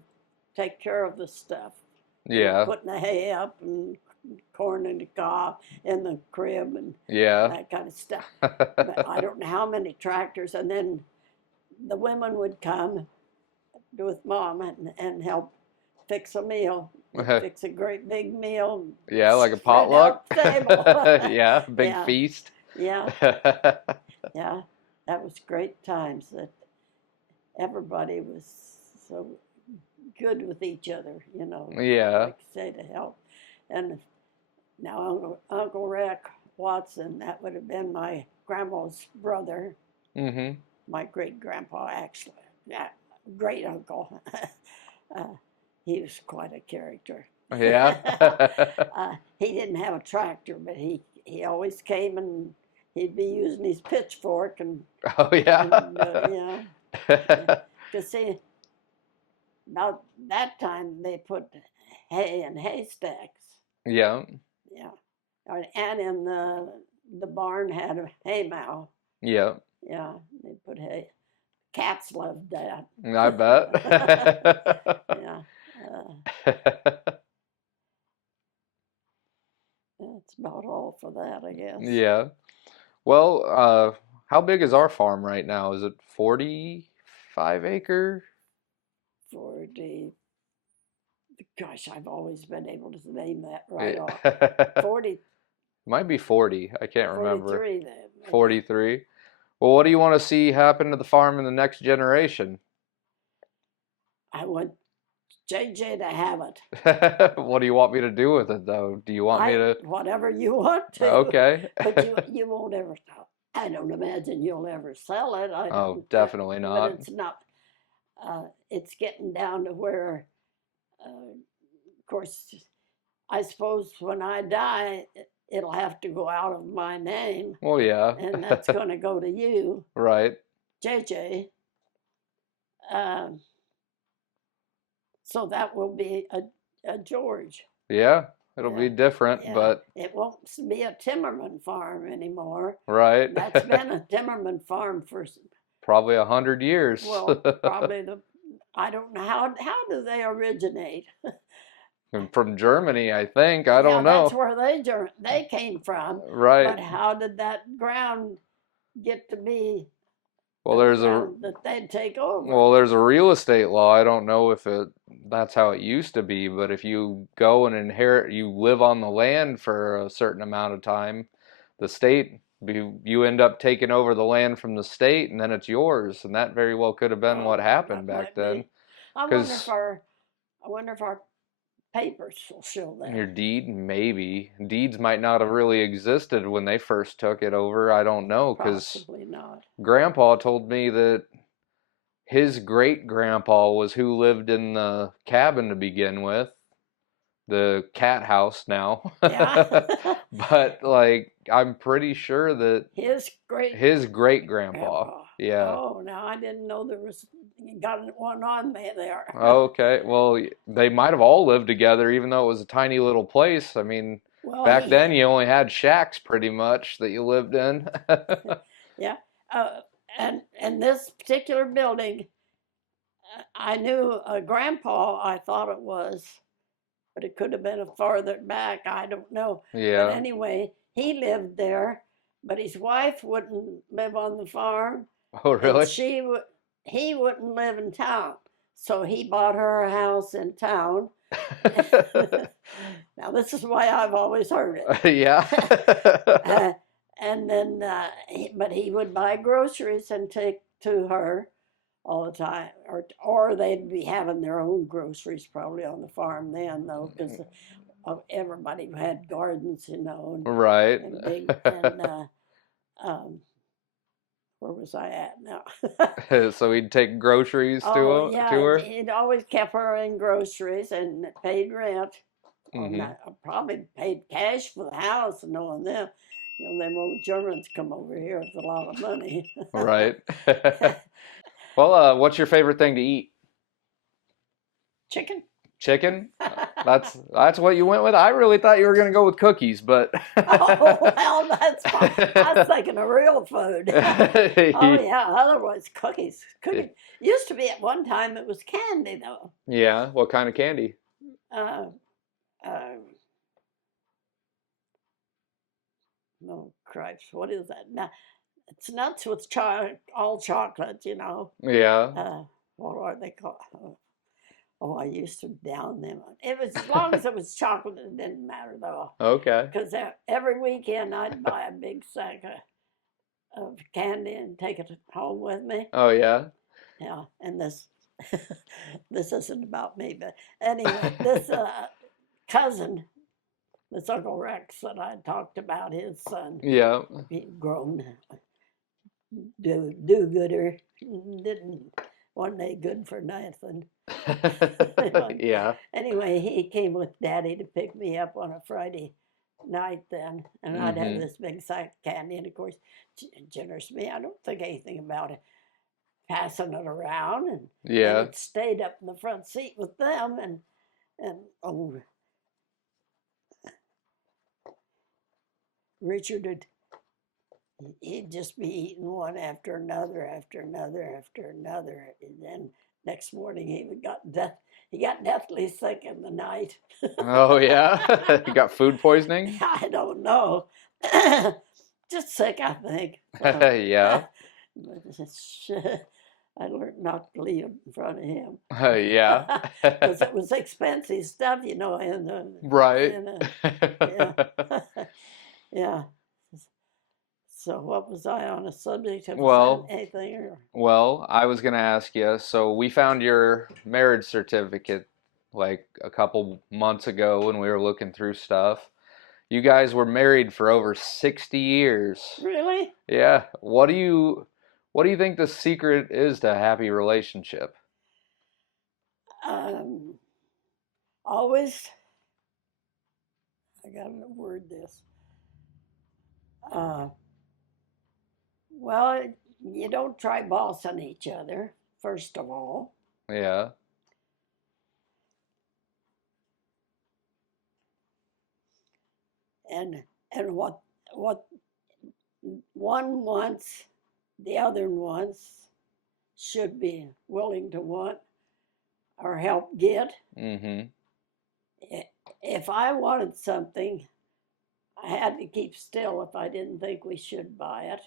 take care of the stuff, Yeah, putting the hay up and corn in the cob in the crib and yeah. that kind of stuff. But I don't know how many tractors. And then the women would come with Mom and help fix a meal. They'd fix a great big meal, Yeah, like a spread potluck. out the table. Yeah, big Yeah, feast. yeah, yeah. That was great times. That everybody was so good with each other, Yeah. like I say, to help. And now Uncle Rick Watson, that would have been my grandma's brother, Hmm. my great grandpa, actually. Yeah, great uncle. uh, he was quite a character. Yeah. He didn't have a tractor, but he always came and he'd be using his pitchfork and, Oh and yeah. because see, about that time they put hay in haystacks. Yeah. Yeah, and in the barn had a hay mow. Yeah. Yeah, they put hay. Cats loved that. I bet. Yeah, that's about all for that, I guess. Yeah. Well, how big is our farm right now? Is it 45 acre? 40. Gosh, I've always been able to name that right off. It 40, might be 40. I can't remember. 43 then. Okay. 43. Well, what do you want to see happen to the farm in the next generation? I want JJ to have it. What do you want me to do with it, though? Do you want me to? Whatever you want to. Okay. But you won't ever. I don't imagine you'll ever sell it. I Oh, don't. definitely But not. it's not. It's getting down to where, of course, I suppose when I die, it'll have to go out of my name, Well, yeah. and that's going to go to you, Right. JJ. Um, so that will be a George. Yeah. It'll Yeah, be different, yeah. but It won't be a Timmerman farm anymore. right. That's been a Timmerman farm for, Probably 100 years. well, probably I don't know, how do they originate? And from Germany, I think. I Yeah, don't that's know. where they came from. Right. But how did that ground get to be Well, a there's a ground that they'd take over? well, there's a real estate law. I don't know if that's how it used to be, but if you go and inherit, you live on the land for a certain amount of time, the state you end up taking over the land from the state, and then it's yours. And that very well could have been what Oh, happened that back might then. be. I wonder if Because our I wonder if our papers will show your that. deed, maybe. Deeds might not have really existed when they first took it over. I don't know, because Possibly not. Grandpa told me that his great grandpa was who lived in the cabin to begin with, the cat house now. Yeah. But like, I'm pretty sure that His great his great grandpa, grandpa. yeah. Oh, now I didn't know there was got one on me there. Okay, well, they might have all lived together, even though it was a tiny little place. I mean, Well, back then you only had shacks pretty much that you lived in. yeah, and this particular building, I knew a grandpa. I thought it was, but it could have been a farther back. I don't know. But Yeah. anyway, he lived there, but his wife wouldn't live on the farm, Oh, and really? he wouldn't live in town. So he bought her a house in town. Now this is why I've always heard Yeah. it. And then, but he would buy groceries and take to her all the time, or they'd be having their own groceries probably on the farm then, though, because everybody had gardens, Right. and big um, where was I at now? So he'd take groceries Oh to yeah, her. it always kept her in groceries and paid rent. Or Hmm. not, probably paid cash for the house, knowing them. Them old Germans come over here with a lot of money. Right. Well, what's your favorite thing to eat? Chicken. Chicken? That's what you went with? I really thought you were gonna go with cookies, but Oh well, that's fine. I was thinking of real food. Oh yeah, otherwise cookies. Cookies used to be at one time. It was candy though. Yeah, what kind of candy? Uh, uh, no Christ, what is that? Now, it's nuts with all chocolate. Yeah. What are they called? Oh, I used to down them. It was as long as it was chocolate, it didn't matter though. Okay. Because every weekend I'd buy a big sack of candy and take it home with me. Oh yeah. Yeah, and this this isn't about me, but anyway, this cousin, this Uncle Rex that I talked about, his son, Yeah. he grown do-gooder, didn't one day good for nothing. Yeah. Anyway, he came with Daddy to pick me up on a Friday night then, and I'd have Hmm. this big sack of candy, and of course, generous me, I don't think anything about it, passing it around, and Yeah. it stayed up in the front seat with them, and oh, Richard he'd just be eating one after another, after another, after another, and then next morning he got deathly sick in the night. Oh yeah. You got food poisoning? I don't know. Just sick, I think. Yeah. I learned not to leave it in front of him Yeah. because it was expensive stuff, Right. in yeah, yeah. So what was I on a subject of Well, anything or? I was gonna ask you, so we found your marriage certificate like a couple months ago when we were looking through stuff. You guys were married for over 60 years. Really? Yeah. What do you think the secret is to a happy relationship? Um, always, I got to word this. Uh, well, you don't try bossing each other, first of all. Yeah. And and what one wants, the other wants, should be willing to want or help get. Mm-hmm. If I wanted something, I had to keep still if I didn't think we should buy it,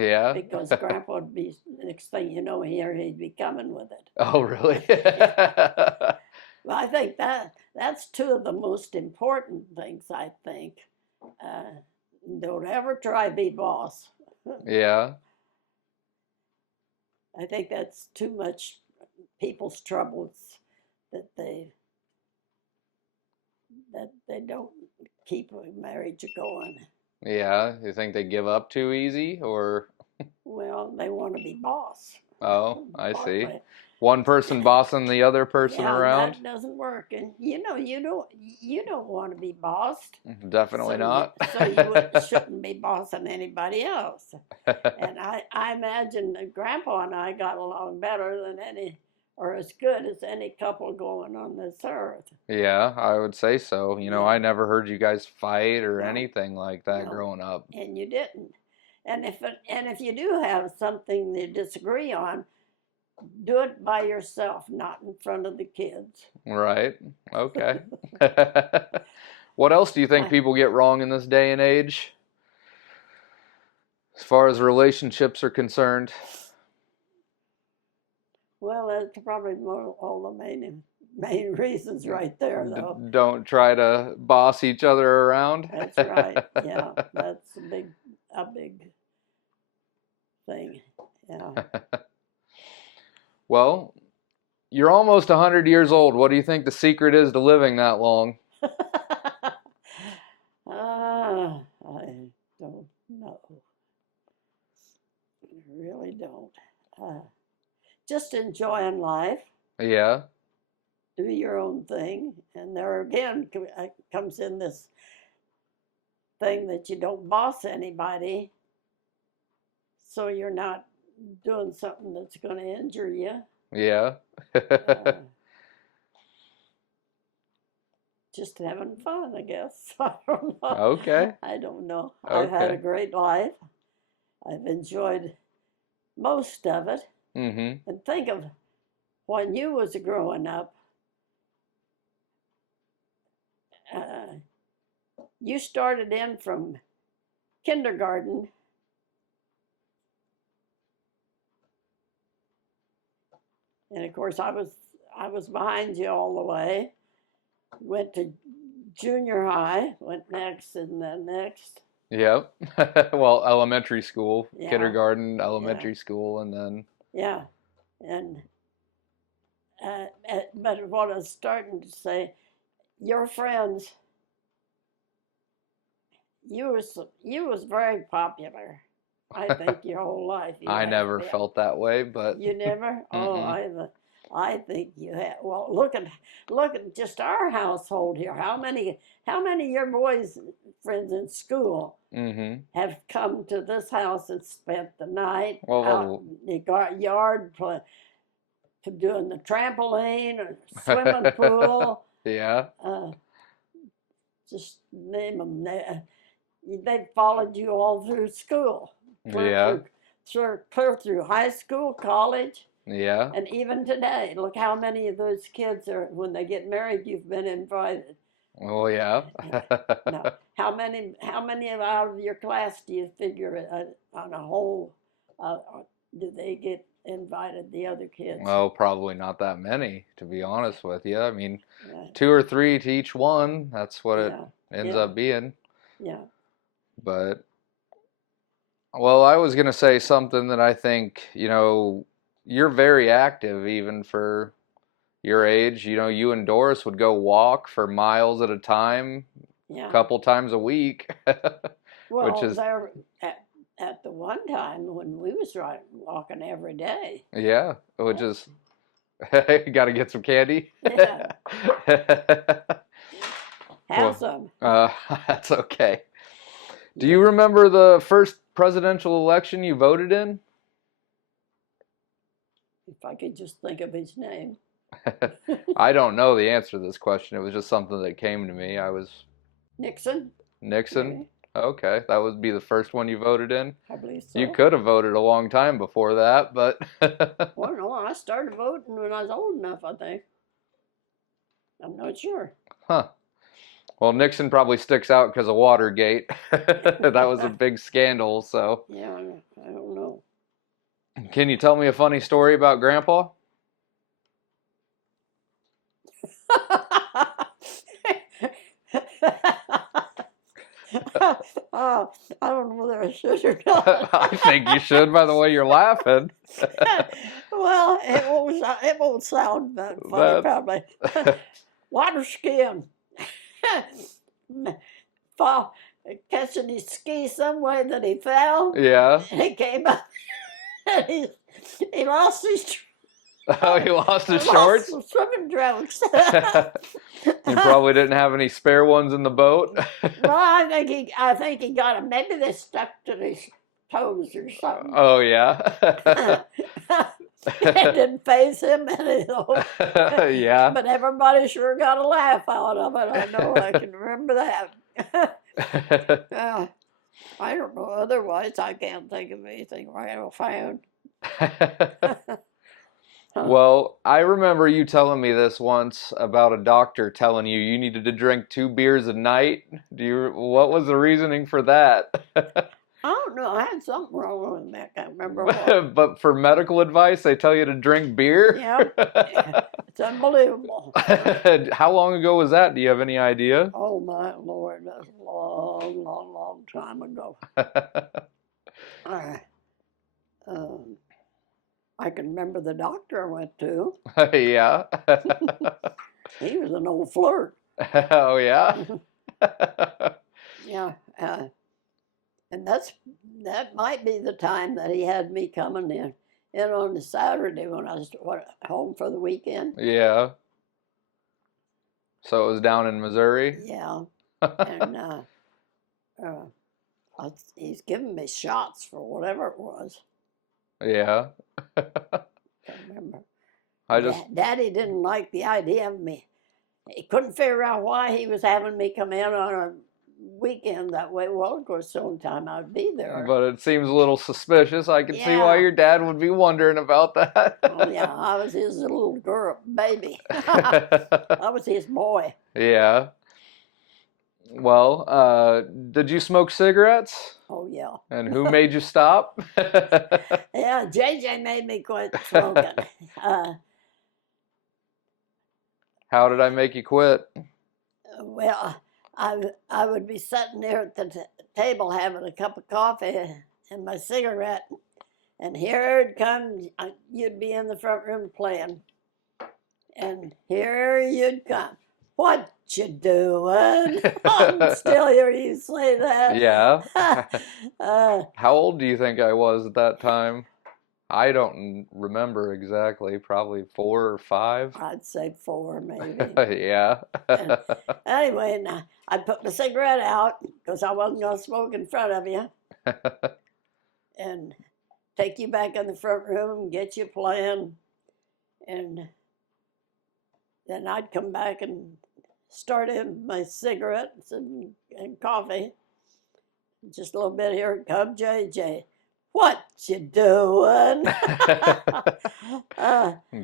Yeah. because Grandpa would be, next thing you know, here he'd be coming with Oh, really? it. Well, I think that's two of the most important things. I think, uh, don't ever try be boss. Yeah. I think that's too much people's troubles, that they don't keep a marriage going. Yeah. You think they give up too easy, or? Well, they want to be boss. Oh, I see. Partly. One person bossing the other person Yeah, and around? that doesn't work. And you don't want to be bossed. Definitely So not. shouldn't be bossing anybody else. And I imagine that Grandpa and I got along better than any, or as good as any couple going on this earth. Yeah, I would say so. I Yeah, never heard you guys fight or no, anything like that no, growing up. and you didn't. And if you do have something you disagree on, do it by yourself, not in front of the kids. Right. Okay. What else do you think I, people get wrong in this day and age as far as relationships are concerned? well, that's probably all the main reasons right there, though. Don't try to boss each other around. That's right. Yeah, that's a big thing. Yeah. Well, you're almost 100 years old. What do you think the secret is to living that long? I don't know. I really don't. Just enjoying life, Yeah. do your own thing, and there again comes in this thing that you don't boss anybody, so you're not doing something that's going to injure you. Yeah. Uh, just having fun, I guess. I don't know. Okay. I don't know. I've had a Okay. great life. I've enjoyed most of it. Mm-hmm. And think of when you was growing up. Uh, you started in from kindergarten, and of course I was behind you all the way. Went to junior high, went next, and then next. Yep. Well, elementary school, Yeah, kindergarten, yeah, elementary school, and then. yeah. And but what I was starting to say, your friends, you was very popular. I think your whole life you I have never been. felt that way, but. You never? Oh, Mm-mm. I think you have. Well, look at just our household here. How many of your boys' friends in school Mm-hmm. have come to this house and spent the night out Well, in the yard doing the trampoline or swimming pool? yeah. Uh, just name them. They followed you all through school, clear Yeah. through, clear through high school, college. Yeah. And even today, look how many of those kids are, when they get married, you've been invited. Well, yeah. Now, how many out of your class do you figure on a whole, do they get invited, the other kids? Well, probably not that many, to be honest with you. I mean, Yeah, 2 or 3 to each one. That's what it yeah, ends yeah, up being. yeah. But, well, I was going to say something that I think, you're very active even for your age. You and Doris would go walk for miles at a time, a Yeah. couple times a week, which Well, is, there at the one time when we was walking every day. yeah, which Yeah. is, you got to get some candy. Yeah. Have Well, some. uh, that's okay. Do you remember the first presidential election you voted in? If I could just think of his name. I don't know the answer to this question. It was just something that came to me. I was Nixon, Nixon. maybe. Okay, that would be the first one you voted in. I believe You so. could have voted a long time before that, but Well, no, I started voting when I was old enough, I think. I'm not sure. huh. Well, Nixon probably sticks out because of Watergate. That was a big scandal, so. Yeah, I don't know. Can you tell me a funny story about Grandpa? I don't know whether I should or not. I think you should by the way you're laughing. Well, it won't sound that funny, probably. Water skiing. Fall, catching his ski some way that he fell. Yeah. And he came up and he lost his Oh, he lost his lost shorts? some swimming trunks. You probably didn't have any spare ones in the boat. Well, I think he got them. Maybe they stuck to his toes or something. Oh, yeah. It didn't phase him any though. Yeah. But everybody sure got a laugh out of it. I know. I can remember that. I don't know. Otherwise, I can't think of anything right offhand. Well, I remember you telling me this once about a doctor telling you you needed to drink 2 beers a night. What was the reasoning for that? I don't know. I had something wrong with me. I can't remember what. But for medical advice, they tell you to drink beer? Yeah. It's unbelievable. How long ago was that? Do you have any idea? Oh, my Lord. That's a long, long, long time ago. I can remember the doctor I went to. Yeah. He was an old flirt. Oh, yeah? Yeah. And that might be the time that he had me coming in on the Saturday when I was home for the weekend. Yeah. So it was down in Missouri? Yeah. And he's giving me shots for whatever it was. Yeah. Can't remember. I just Daddy didn't like the idea of me. He couldn't figure out why he was having me come in on a weekend that way. Well, of course, sometime I'd be there. But it seems a little suspicious. I can see why Yeah. your dad would be wondering about that. Oh, yeah, I was his little girl, baby. I was his boy. Yeah. Well, did you smoke cigarettes? Oh, yeah. And who made you stop? Yeah, JJ made me quit smoking. How did I make you quit? Well, I would be sitting there at the table having a cup of coffee and my cigarette, and here it comes. You'd be in the front room playing, and here you'd come. What you doing? I can still hear you say that. Yeah. uh, How old do you think I was at that time? I don't remember exactly. Probably 4 or 5. I'd say 4, maybe. Yeah. And anyway, now I put my cigarette out because I wasn't going to smoke in front of you, and take you back in the front room and get you playing, and then I'd come back and start in my cigarettes and coffee. Just a little bit, here it comes, JJ. What you doing?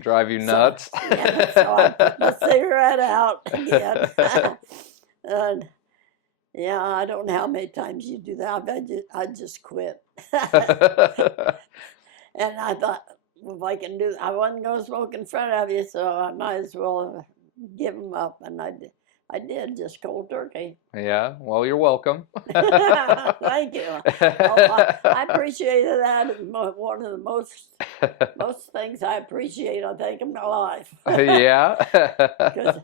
Drive you nuts. So I put my cigarette out again. And yeah, I don't know how many times you do that. I just quit. And I thought, if I can do, I wasn't going to smoke in front of you, so I might as well give them up. And I did, just cold turkey. Yeah, well, you're welcome. Thank you. Well, I appreciated that. It was one of the most things I appreciate, I think, in my life. Yeah. Because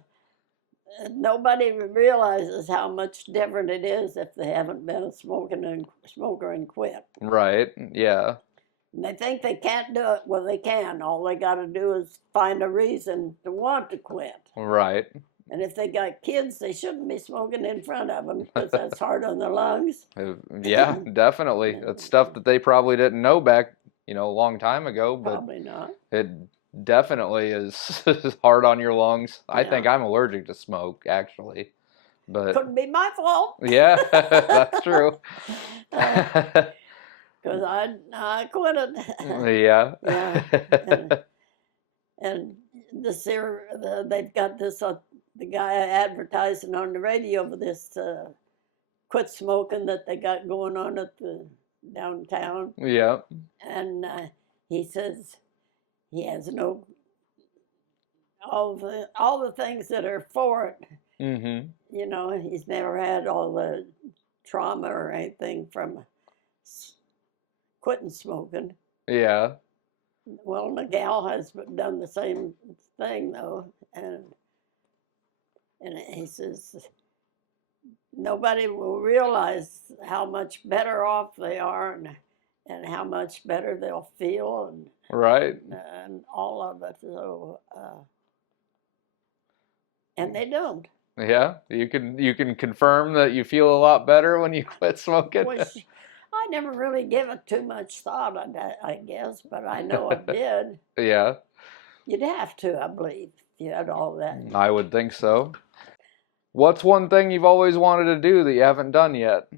nobody realizes how much different it is if they haven't been a smoker and quit. Right, yeah. And they think they can't do it. Well, they can. All they got to do is find a reason to want to quit. Right, And if they got kids, they shouldn't be smoking in front of them because that's hard on the lungs. Yeah, definitely. That's stuff that they probably didn't know back, a long time ago, but Probably not. it definitely is hard on your lungs. I think Yeah. I'm allergic to smoke, actually. But Couldn't be my fault. yeah, that's true. Because I quit it. Yeah. Yeah. And this here, they've got this, the guy advertising on the radio for this quit smoking that they got going on at the downtown. Yeah. And he says he has no, all the things that are for it. Mm-hmm. He's never had all the trauma or anything from quitting smoking. Yeah. Well, Miguel has done the same thing though, and he says nobody will realize how much better off they are, and how much better they'll feel, Right. and all of it. So, and they don't. Yeah. You can confirm that you feel a lot better when you quit smoking. Which I never really give it too much thought, I guess, but I know I did. Yeah. You'd have to, I believe, if you had all that. I would think so. What's one thing you've always wanted to do that you haven't done yet?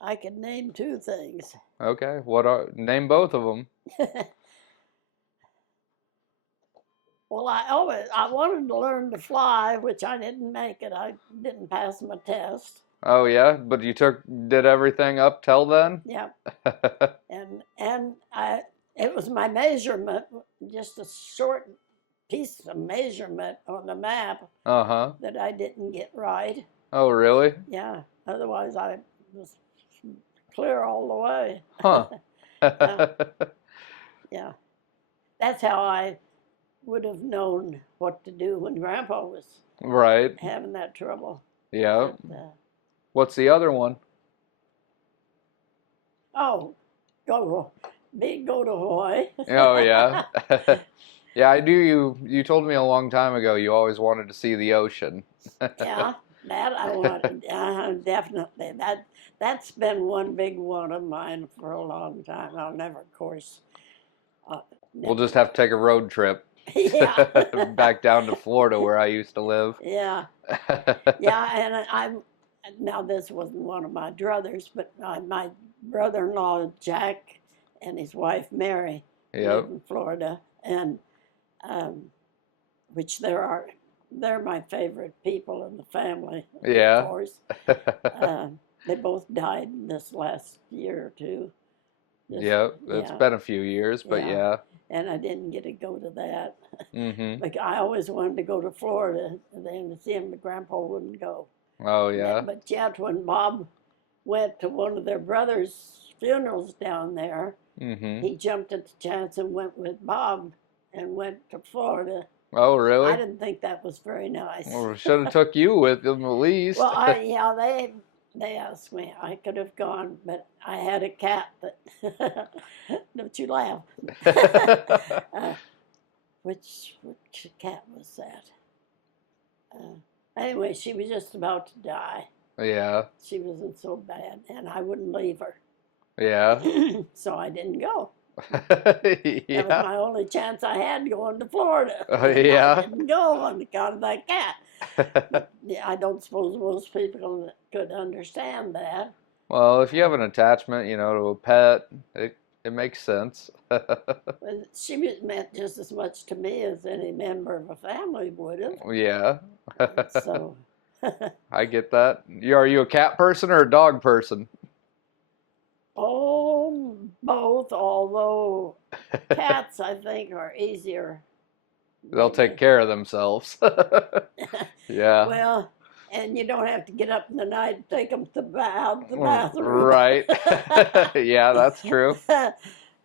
I could name two things. Okay. Name both of them? Well, I wanted to learn to fly, which I didn't make it. I didn't pass my test. Oh yeah, but you did everything up till then? Yeah. and it was my measurement, just a short piece of measurement on the map that I didn't get right. Oh really? Yeah. Otherwise, I was clear all the way. Huh. Yeah. That's how I would have known what to do when Grandpa was Right. having that trouble. Yeah. But, what's the other one? go to Hawaii. Oh yeah. Yeah, I do. You told me a long time ago you always wanted to see the ocean. Yeah, that I wanted. Definitely. That's been one big one of mine for a long time. I'll never, of course. We'll just have to take a road trip. Yeah. Back down to Florida where I used to live. Yeah. Yeah, and now this wasn't one of my druthers, but my brother-in-law Jack and his wife Mary live in Florida, and which they're my favorite people in the family. Yeah. Of course. They both died in this last year or two. It's been a few years, but yeah. And I didn't get to go to that. Mm-hmm. Like I always wanted to go to Florida and then to see him, but Grandpa wouldn't go. Oh yeah. But yet when Bob went to one of their brothers' funerals down there, he jumped at the chance and went with Bob and went to Florida. Oh really? I didn't think that was very nice. Well, should have took you with them at least. Well, they asked me. I could have gone, but I had a cat that. Don't you laugh. Which cat was that? Anyway, she was just about to die. Yeah. She wasn't so bad, and I wouldn't leave her. Yeah. So I didn't go. Yeah. That was my only chance I had going to Florida. Yeah. I didn't go on account of that cat. But, I don't suppose most people could understand that. Well, if you have an attachment, to a pet, it makes sense. But she meant just as much to me as any member of a family would have. Yeah. So. I get that. Are you a cat person or a dog person? Oh, both, although cats, I think, are easizer. They'll take care of themselves. Yeah. Well, and you don't have to get up in the night and take them to the bathroom. Right. Yeah, that's true.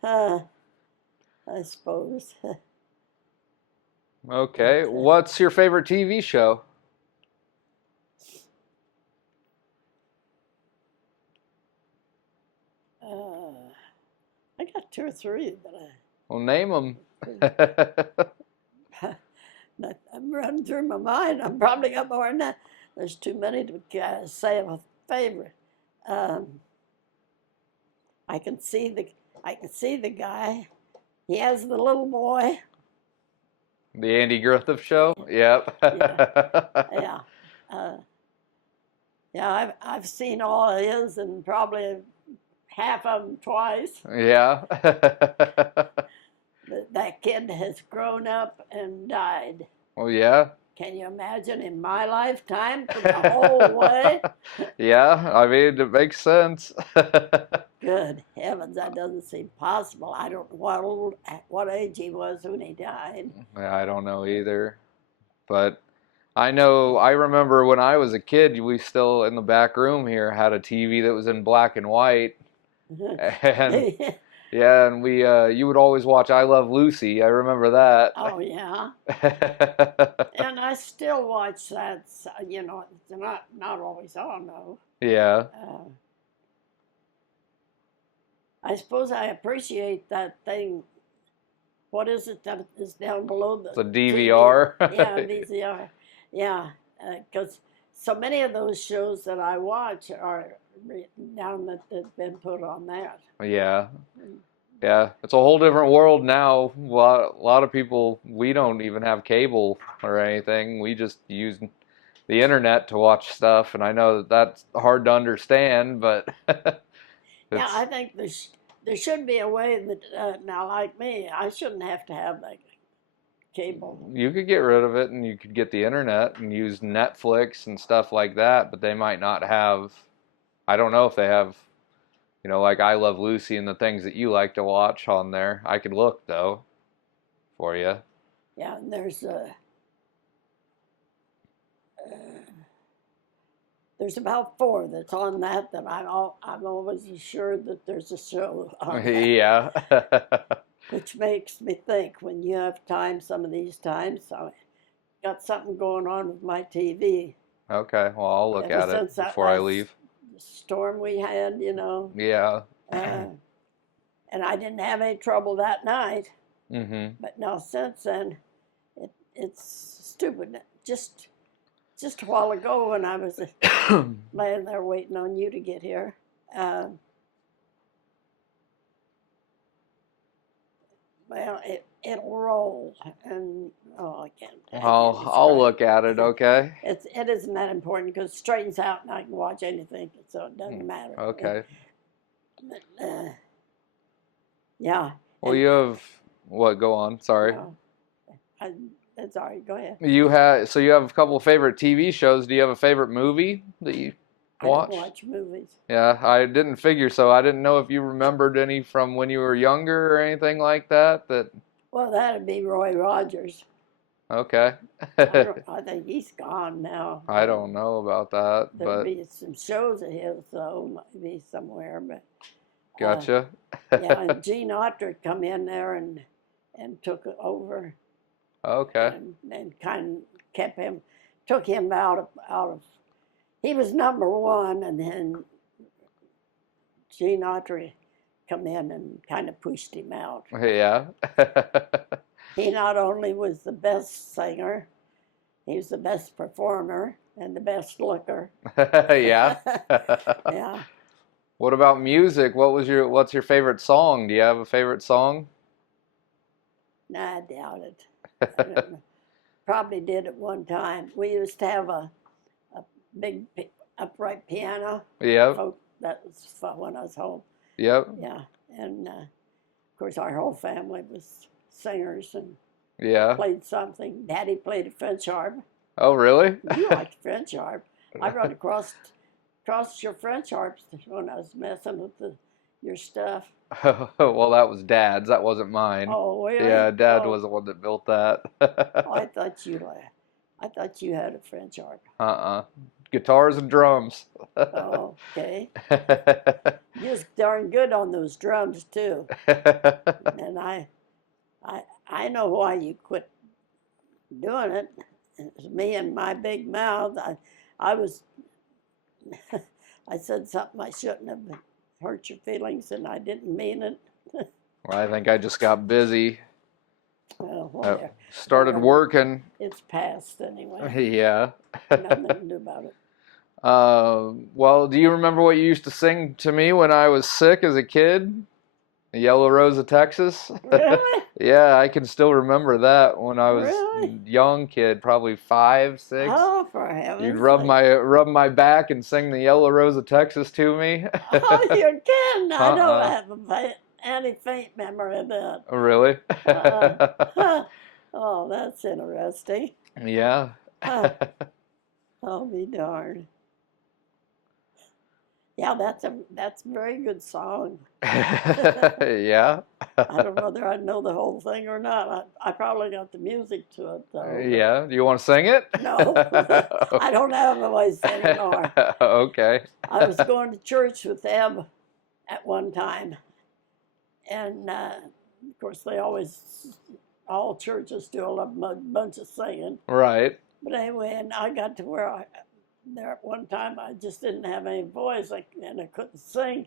I suppose. Okay. What's your favorite TV show? I got two or three that I. Well, name them. I'm running through my mind. I'm probably got more than that. There's too many to say a favorite. Um, I can see the guy. He has the little boy. The Andy Griffith Show. Yep. Yeah, yeah, uh, yeah. I've seen all of his and probably half of them twice. Yeah. That kid has grown up and died. Well, yeah. Can you imagine in my lifetime from the whole way? Yeah, I mean, it makes sense. Good heavens, that doesn't seem possible. I don't know what age he was when he died. Yeah, I don't know either. But I remember when I was a kid, we still in the back room here had a TV that was in black and white. And yeah, and you would always watch I Love Lucy. I remember that. Oh yeah, and I still watch that. You know, it's not always on though. Yeah. I suppose I appreciate that thing. What is it that is down below the The DVR. Yeah, VCR. Yeah, because so many of those shows that I watch are down that have been put on that. Yeah. Yeah, it's a whole different world now. A lot of people, we don't even have cable or anything. We just use the internet to watch stuff, and I know that that's hard to understand, but Yeah, I think there should be a way that now, like me, I shouldn't have to have that cable. you could get rid of it and you could get the internet and use Netflix and stuff like that, but they might not have, I don't know if they have, like I Love Lucy and the things that you like to watch on there. I could look though for you. Yeah, and there's about 4 that's on that I'm always assured that there's a show on that. Yeah. Which makes me think when you have time, some of these times, I got something going on with my TV. Okay, well, I'll look Ever at it since that before I last leave. storm we had, Yeah. and I didn't have any trouble that night. Mm-hmm. But now since then, it's stupid. Just a while ago when I was laying there waiting on you to get here, well, it'll roll, and I can't. I'll look at it. Okay. It isn't that important because it straightens out and I can watch anything, so it doesn't matter. Okay. But, yeah. Well, you have what? Go on. Sorry. No, it's all right. Go ahead. You have a couple of favorite TV shows. Do you have a favorite movie that you watch? I don't watch movies. Yeah, I didn't figure so. I didn't know if you remembered any from when you were younger or anything like that. Well, that'd be Roy Rogers. Okay. I think he's gone now. I don't know about that, There'll but be some shows of his, though, maybe somewhere. But gotcha. yeah, and Gene Autry come in there and took it over. Okay. And kind of took him out of. He was number 1, and then Gene Autry come in and kind of pushed him out. Yeah. He not only was the best singer, he was the best performer and the best looker. Yeah. Yeah. What about music? What's your favorite song? Do you have a favorite song? Nah, I doubt it. I don't know. Probably did at one time. We used to have a big upright piano. Yep. That was fun when I was home. Yep. Yeah, and of course our whole family was singers and Yeah. played something. Daddy played a French harp. Oh, really? You liked French harp. I run across your French harps when I was messing with your stuff. Well, that was Dad's. That wasn't mine. Oh, really? Yeah, Dad was the one that built that. Oh, I thought you had a French harp. Guitars and drums. Oh, okay. You was darn good on those drums too. And I know why you quit doing it. It was me and my big mouth. I was I said something I shouldn't have hurt your feelings, and I didn't mean it. Well, I think I just got busy. Well, Uh, whatever. started working. It's past anyway. Yeah. Nothing to do about it. Well, do you remember what you used to sing to me when I was sick as a kid? The Yellow Rose of Texas? Really? Yeah, I can still remember that when I was Really? young kid, probably 5, 6. Oh, for You'd heaven's rub sake. my back and sing the Yellow Rose of Texas to me. Oh, you're kidding. I don't Uh-uh. have any faint memory of that. Really? Huh. Oh, that's interesting. Yeah. Huh. I'll be darned. Yeah, that's a very good song. Yeah. I don't know whether I know the whole thing or not. I probably got the music to it though. Yeah. Do you want to sing it? No, I don't have a voice anymore. Okay. I was going to church with them at one time, and of course all churches do a bunch of singing. Right. But anyway, and I got to where there at one time I just didn't have any voice, and I couldn't sing.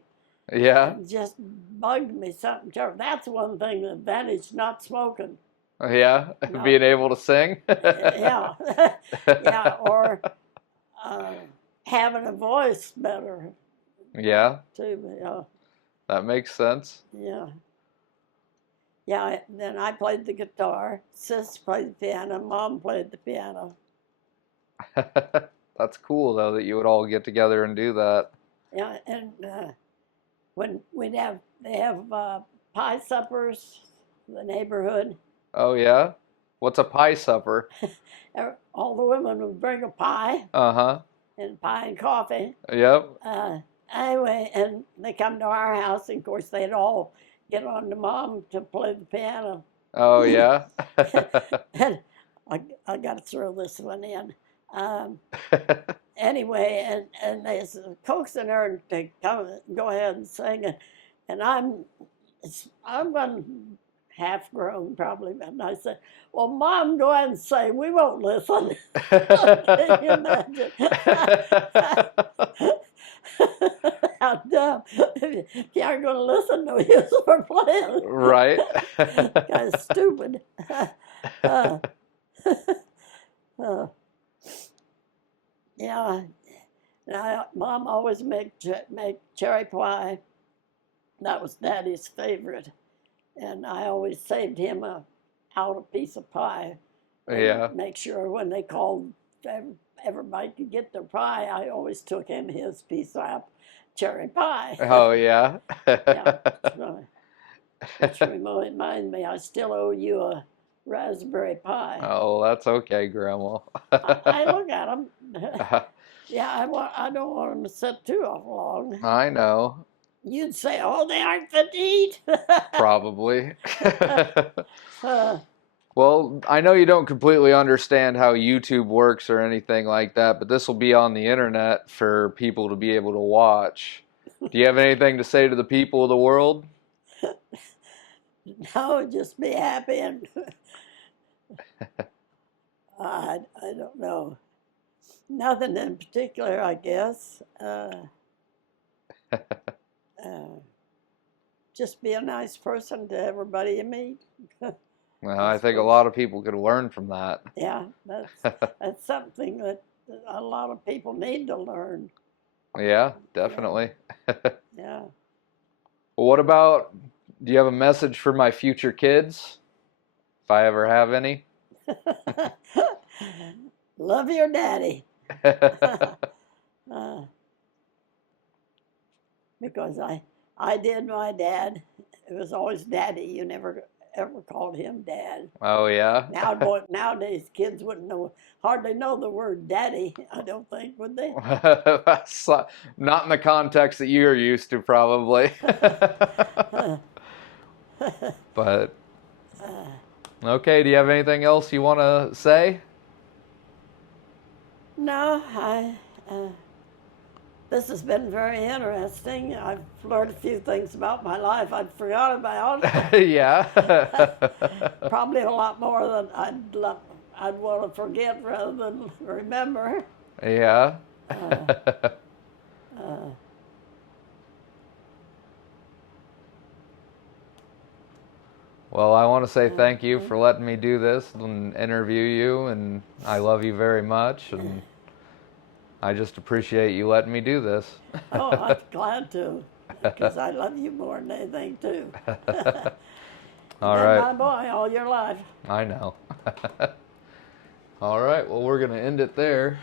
Yeah. It just bugged me something terrible. That's one thing, the advantage not smoking. Yeah. No. Being able to sing. Yeah, yeah, or having a voice better Yeah. too. Yeah, That makes sense. yeah, yeah. Then I played the guitar. Sis played the piano. Mom played the piano. That's cool though that you would all get together and do that. Yeah, and when they have pie suppers in the neighborhood. Oh yeah? What's a pie supper? All the women would bring a pie Uh-huh. and pie and coffee. Yep. Anyway, and they come to our house, and of course they'd all get on to Mom to play the piano. Oh yeah. And I got to throw this one in. Anyway, and they said, coaxing her to go ahead and sing it, and I'm half grown probably, and I said, "Well, Mom, go ahead and say we won't listen." Can you imagine? How dumb! If you aren't going to listen, no use for playing. Right. Kind of stupid. Uh, uh, yeah, and Mom always make cherry pie. That was Daddy's favorite, and I always saved him out a piece of pie. Yeah. Make sure when they called, everybody could get their pie. I always took him his piece of cherry pie. Oh yeah. Yeah. Which reminds me, I still owe you a raspberry pie. Oh, that's okay, Grandma. I look at them. Yeah, I don't want them to sit too long. I know. You'd say, "Oh, they aren't fit to eat." Probably. Uh, Well, I know you don't completely understand how YouTube works or anything like that, but this will be on the internet for people to be able to watch. Do you have anything to say to the people of the world? No, just be happy and I don't know. Nothing in particular, I guess. Just be a nice person to everybody you meet. Well, I think a lot of people could learn from that. Yeah, that's something that a lot of people need to learn. Yeah, definitely. Yeah. Well, what about, do you have a message for my future kids? If I ever have any? Love your daddy. Because I did my dad. It was always daddy. You never ever called him dad. Oh yeah. Nowadays kids wouldn't hardly know the word daddy. I don't think, would they? Not in the context that you're used to, probably. But okay, do you have anything else you want to say? No, this has been very interesting. I've learned a few things about my life I'd forgot about. Yeah. Probably a lot more than I'd want to forget rather than remember. Yeah. Well, I want to say thank you for letting me do this and interview you, and I love you very much, and I just appreciate you letting me do this. Oh, I'm glad to, because I love you more than anything, too. All Been right. my boy all your life. I know. All right, well, we're going to end it there.